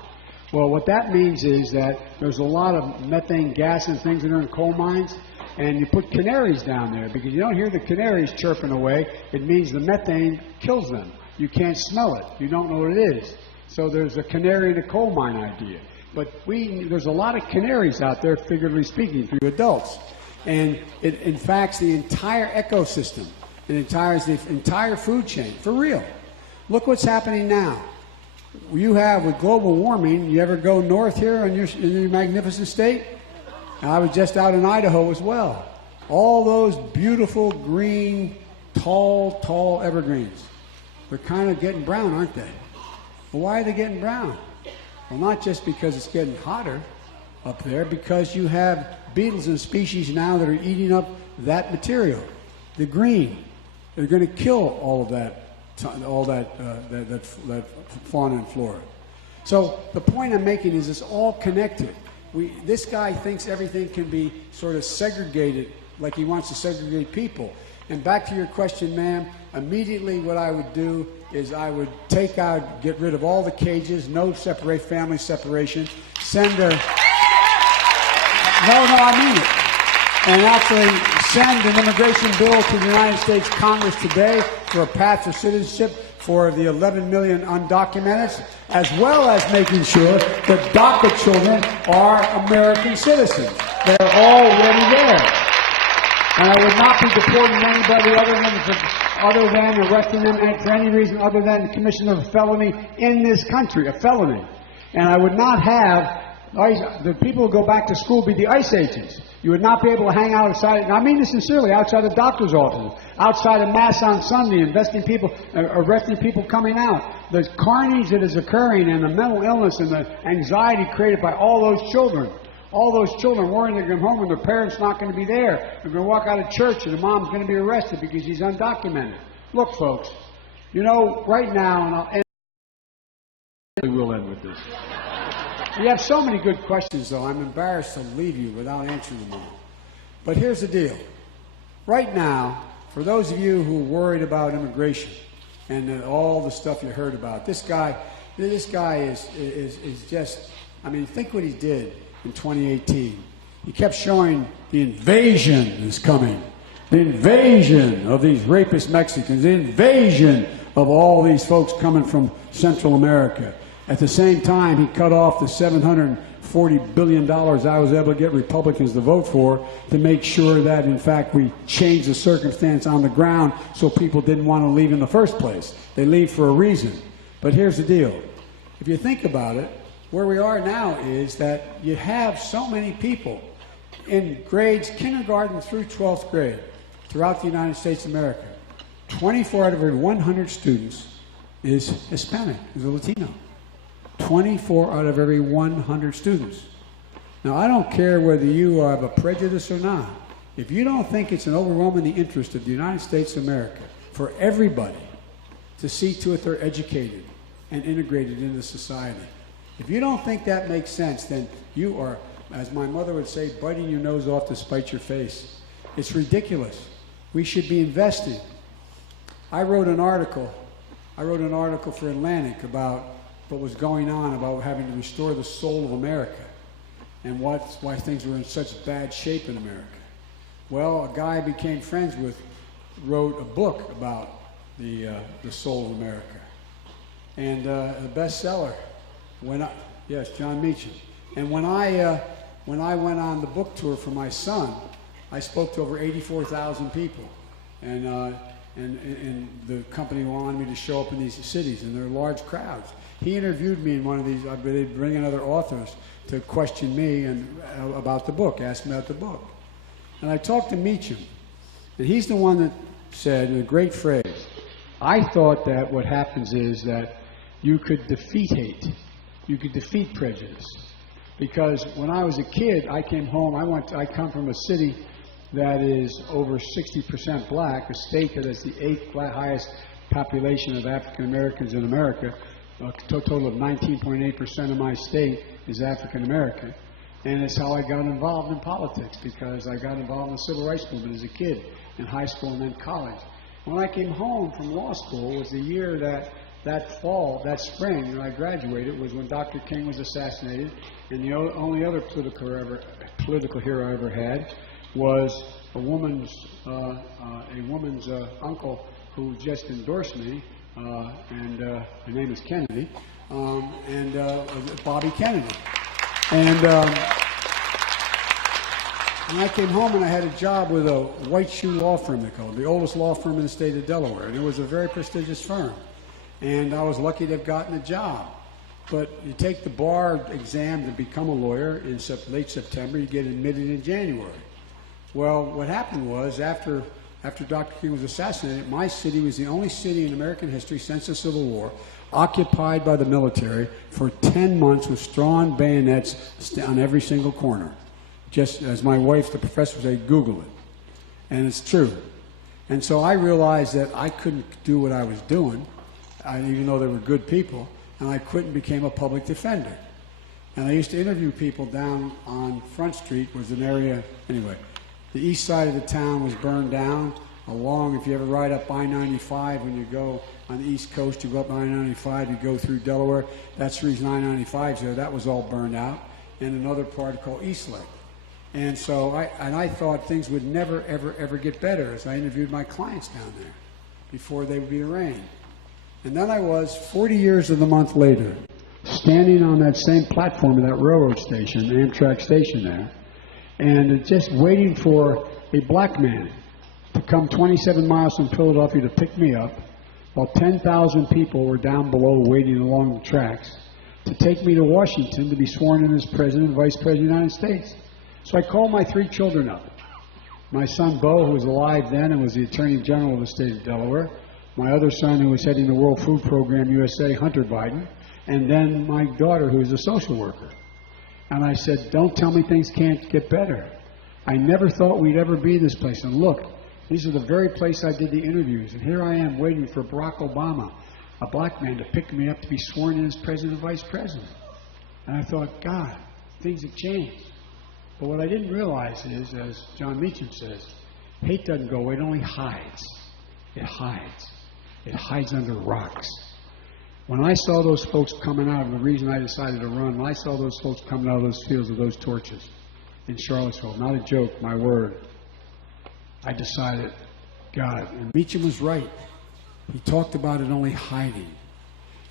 Well, what that means is that there's a lot of methane gas and things that are in coal mines, and you put canaries down there because you don't hear the canaries chirping away. It means the methane kills them. You can't smell it. You don't know what it is. So there's a canary in a coal mine idea. But there's a lot of canaries out there, figuratively speaking, for you adults. And it impacts the entire ecosystem. It the entire food chain, for real. Look what's happening now. You have, with global warming, you ever go north here in your magnificent state? I was just out in Idaho as well. All those beautiful, green, tall evergreens. They're kind of getting brown, aren't they? Well, why are they getting brown? Well, not just because it's getting hotter up there, because you have beetles and species now that are eating up that material, the green. They're going to kill all of that, that fauna and flora. So the point I'm making is it's all connected. This guy thinks everything can be sort of segregated, like he wants to segregate people. And back to your question, ma'am, immediately what I would do is I would get rid of all the cages, no family separation, send her, no, I mean it. And actually send an immigration bill to the United States Congress today for a path to citizenship for the 11 million undocumented, as well as making sure that DACA children are American citizens. They're already there. And I would not be deporting anybody other than arresting them for any reason other than the commission of a felony in this country, a felony. And I would not have the people who go back to school be the ICE agents. You would not be able to hang out outside, and I mean this sincerely, outside of doctor's offices, outside of Mass on Sunday, arresting people coming out. The carnage that is occurring and the mental illness and the anxiety created by all those children worrying they're going home and their parents not going to be there. They're going to walk out of church and the mom's going to be arrested because he's undocumented. Look, folks, right now, and we'll end with this. We have so many good questions, though. I'm embarrassed to leave you without answering them all. But here's the deal. Right now, for those of you who are worried about immigration and all the stuff you heard about, this guy is just, think what he did in 2018. He kept showing the invasion is coming. The invasion of these rapist Mexicans. The invasion of all these folks coming from Central America. At the same time, he cut off the $740 billion I was able to get Republicans to vote for to make sure that, in fact, we changed the circumstance on the ground so people didn't want to leave in the first place. They leave for a reason. But here's the deal. If you think about it, where we are now is that you have so many people in grades kindergarten through 12th grade throughout the United States of America. 24 out of every 100 students is Hispanic, is a Latino. 24 out of every 100 students. Now, I don't care whether you have a prejudice or not. If you don't think it's an overwhelming interest of the United States of America for everybody to see to it they're educated and integrated into society, if you don't think that makes sense, then you are, as my mother would say, biting your nose off to spite your face. It's ridiculous. We should be investing. I wrote an article for Atlantic about what was going on about having to restore the soul of America and why things were in such bad shape in America. Well, a guy I became friends with wrote a book about the soul of America, and a bestseller. Yes, John Meacham. And when I went on the book tour for my son, I spoke to over 84,000 people, and the company wanted me to show up in these cities, and they're large crowds. He interviewed me in one of these. They'd bring in other authors to question me about the book, ask me about the book. And I talked to Meacham, and he's the one that said, in a great phrase, I thought that what happens is that you could defeat hate, you could defeat prejudice. Because when I was a kid, I came home, I come from a city that is over 60% black, a state that has the 8th highest population of African Americans in America. A total of 19.8% of my state is African American. And it's how I got involved in politics, because I got involved in the civil rights movement as a kid, in high school and then college. When I came home from law school was the year that spring when I graduated was when Dr. King was assassinated, and the only other political hero I ever had was a woman's uncle who just endorsed me, and her name is Kennedy, Bobby Kennedy. And when I came home and I had a job with a white shoe law firm, they call it, the oldest law firm in the state of Delaware. And it was a very prestigious firm. And I was lucky to have gotten a job. But you take the bar exam to become a lawyer in late September, you get admitted in January. Well, what happened was, after Dr. King was assassinated, my city was the only city in American history since the Civil War occupied by the military for 10 months with strong bayonets on every single corner. Just as my wife, the professor, said, Google it. And it's true. And so I realized that I couldn't do what I was doing, even though they were good people, and I quit and became a public defender. And I used to interview people down on Front Street, was an area, anyway, the east side of the town was burned down. If you ever ride up I-95, when you go on the East Coast, you go up I-95, you go through Delaware. That's the reason I-95's there. That was all burned out. And another part called Eastlake. And so I thought things would never, ever, ever get better as I interviewed my clients down there before they would be arraigned. And then I was, 40 years of the month later, standing on that same platform of that railroad station, the Amtrak station there, and just waiting for a black man to come 27 miles from Philadelphia to pick me up, while 10,000 people were down below waiting along the tracks to take me to Washington to be sworn in as President and Vice President of the United States. So I called my 3 children up. My son, Bo, who was alive then and was the Attorney General of the state of Delaware. My other son, who was heading the World Food Program USA, Hunter Biden. And then my daughter, who is a social worker. And I said, don't tell me things can't get better. I never thought we'd ever be in this place. And look, these are the very place I did the interviews. And here I am waiting for Barack Obama, a black man, to pick me up to be sworn in as President and Vice President. And I thought, God, things have changed. But what I didn't realize is, as John Meacham says, hate doesn't go away, it only hides. It hides. It hides under rocks. When I saw those folks coming out, and the reason I decided to run, when I saw those folks coming out of those fields with those torches in Charlottesville, not a joke, my word, I decided, God, and Meacham was right. He talked about it only hiding.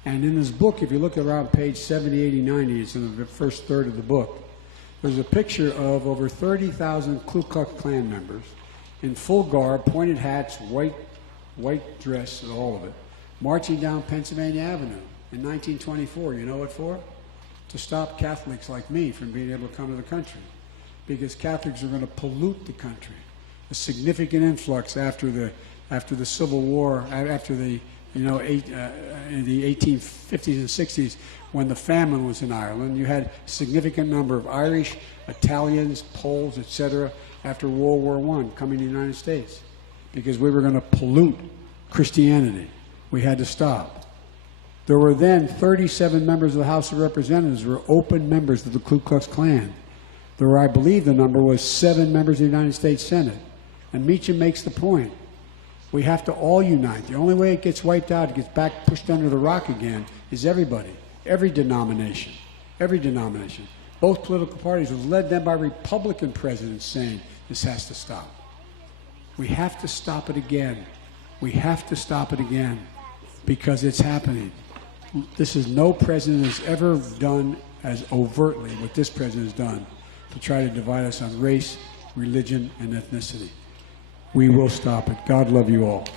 And in his book, if you look around page 70, 80, 90, it's in the first third of the book, there's a picture of over 30,000 Ku Klux Klan members in full garb, pointed hats, white dress, and all of it, marching down Pennsylvania Avenue in 1924. You know what for? To stop Catholics like me from being able to come to the country, because Catholics are going to pollute the country. A significant influx after the Civil War, after the in the 1850s and 60s, when the famine was in Ireland. You had a significant number of Irish, Italians, Poles, etc., after World War I coming to the United States, because we were going to pollute Christianity. We had to stop. There were then 37 members of the House of Representatives who were open members of the Ku Klux Klan. There were, I believe the number was 7 members of the United States Senate. And Meacham makes the point. We have to all unite. The only way it gets wiped out, it gets back pushed under the rock again, is everybody, every denomination, every denomination. Both political parties were led then by Republican presidents saying this has to stop. We have to stop it again. We have to stop it again because it's happening. This is no president has ever done as overtly what this president has done to try to divide us on race, religion, and ethnicity. We will stop it. God love you all.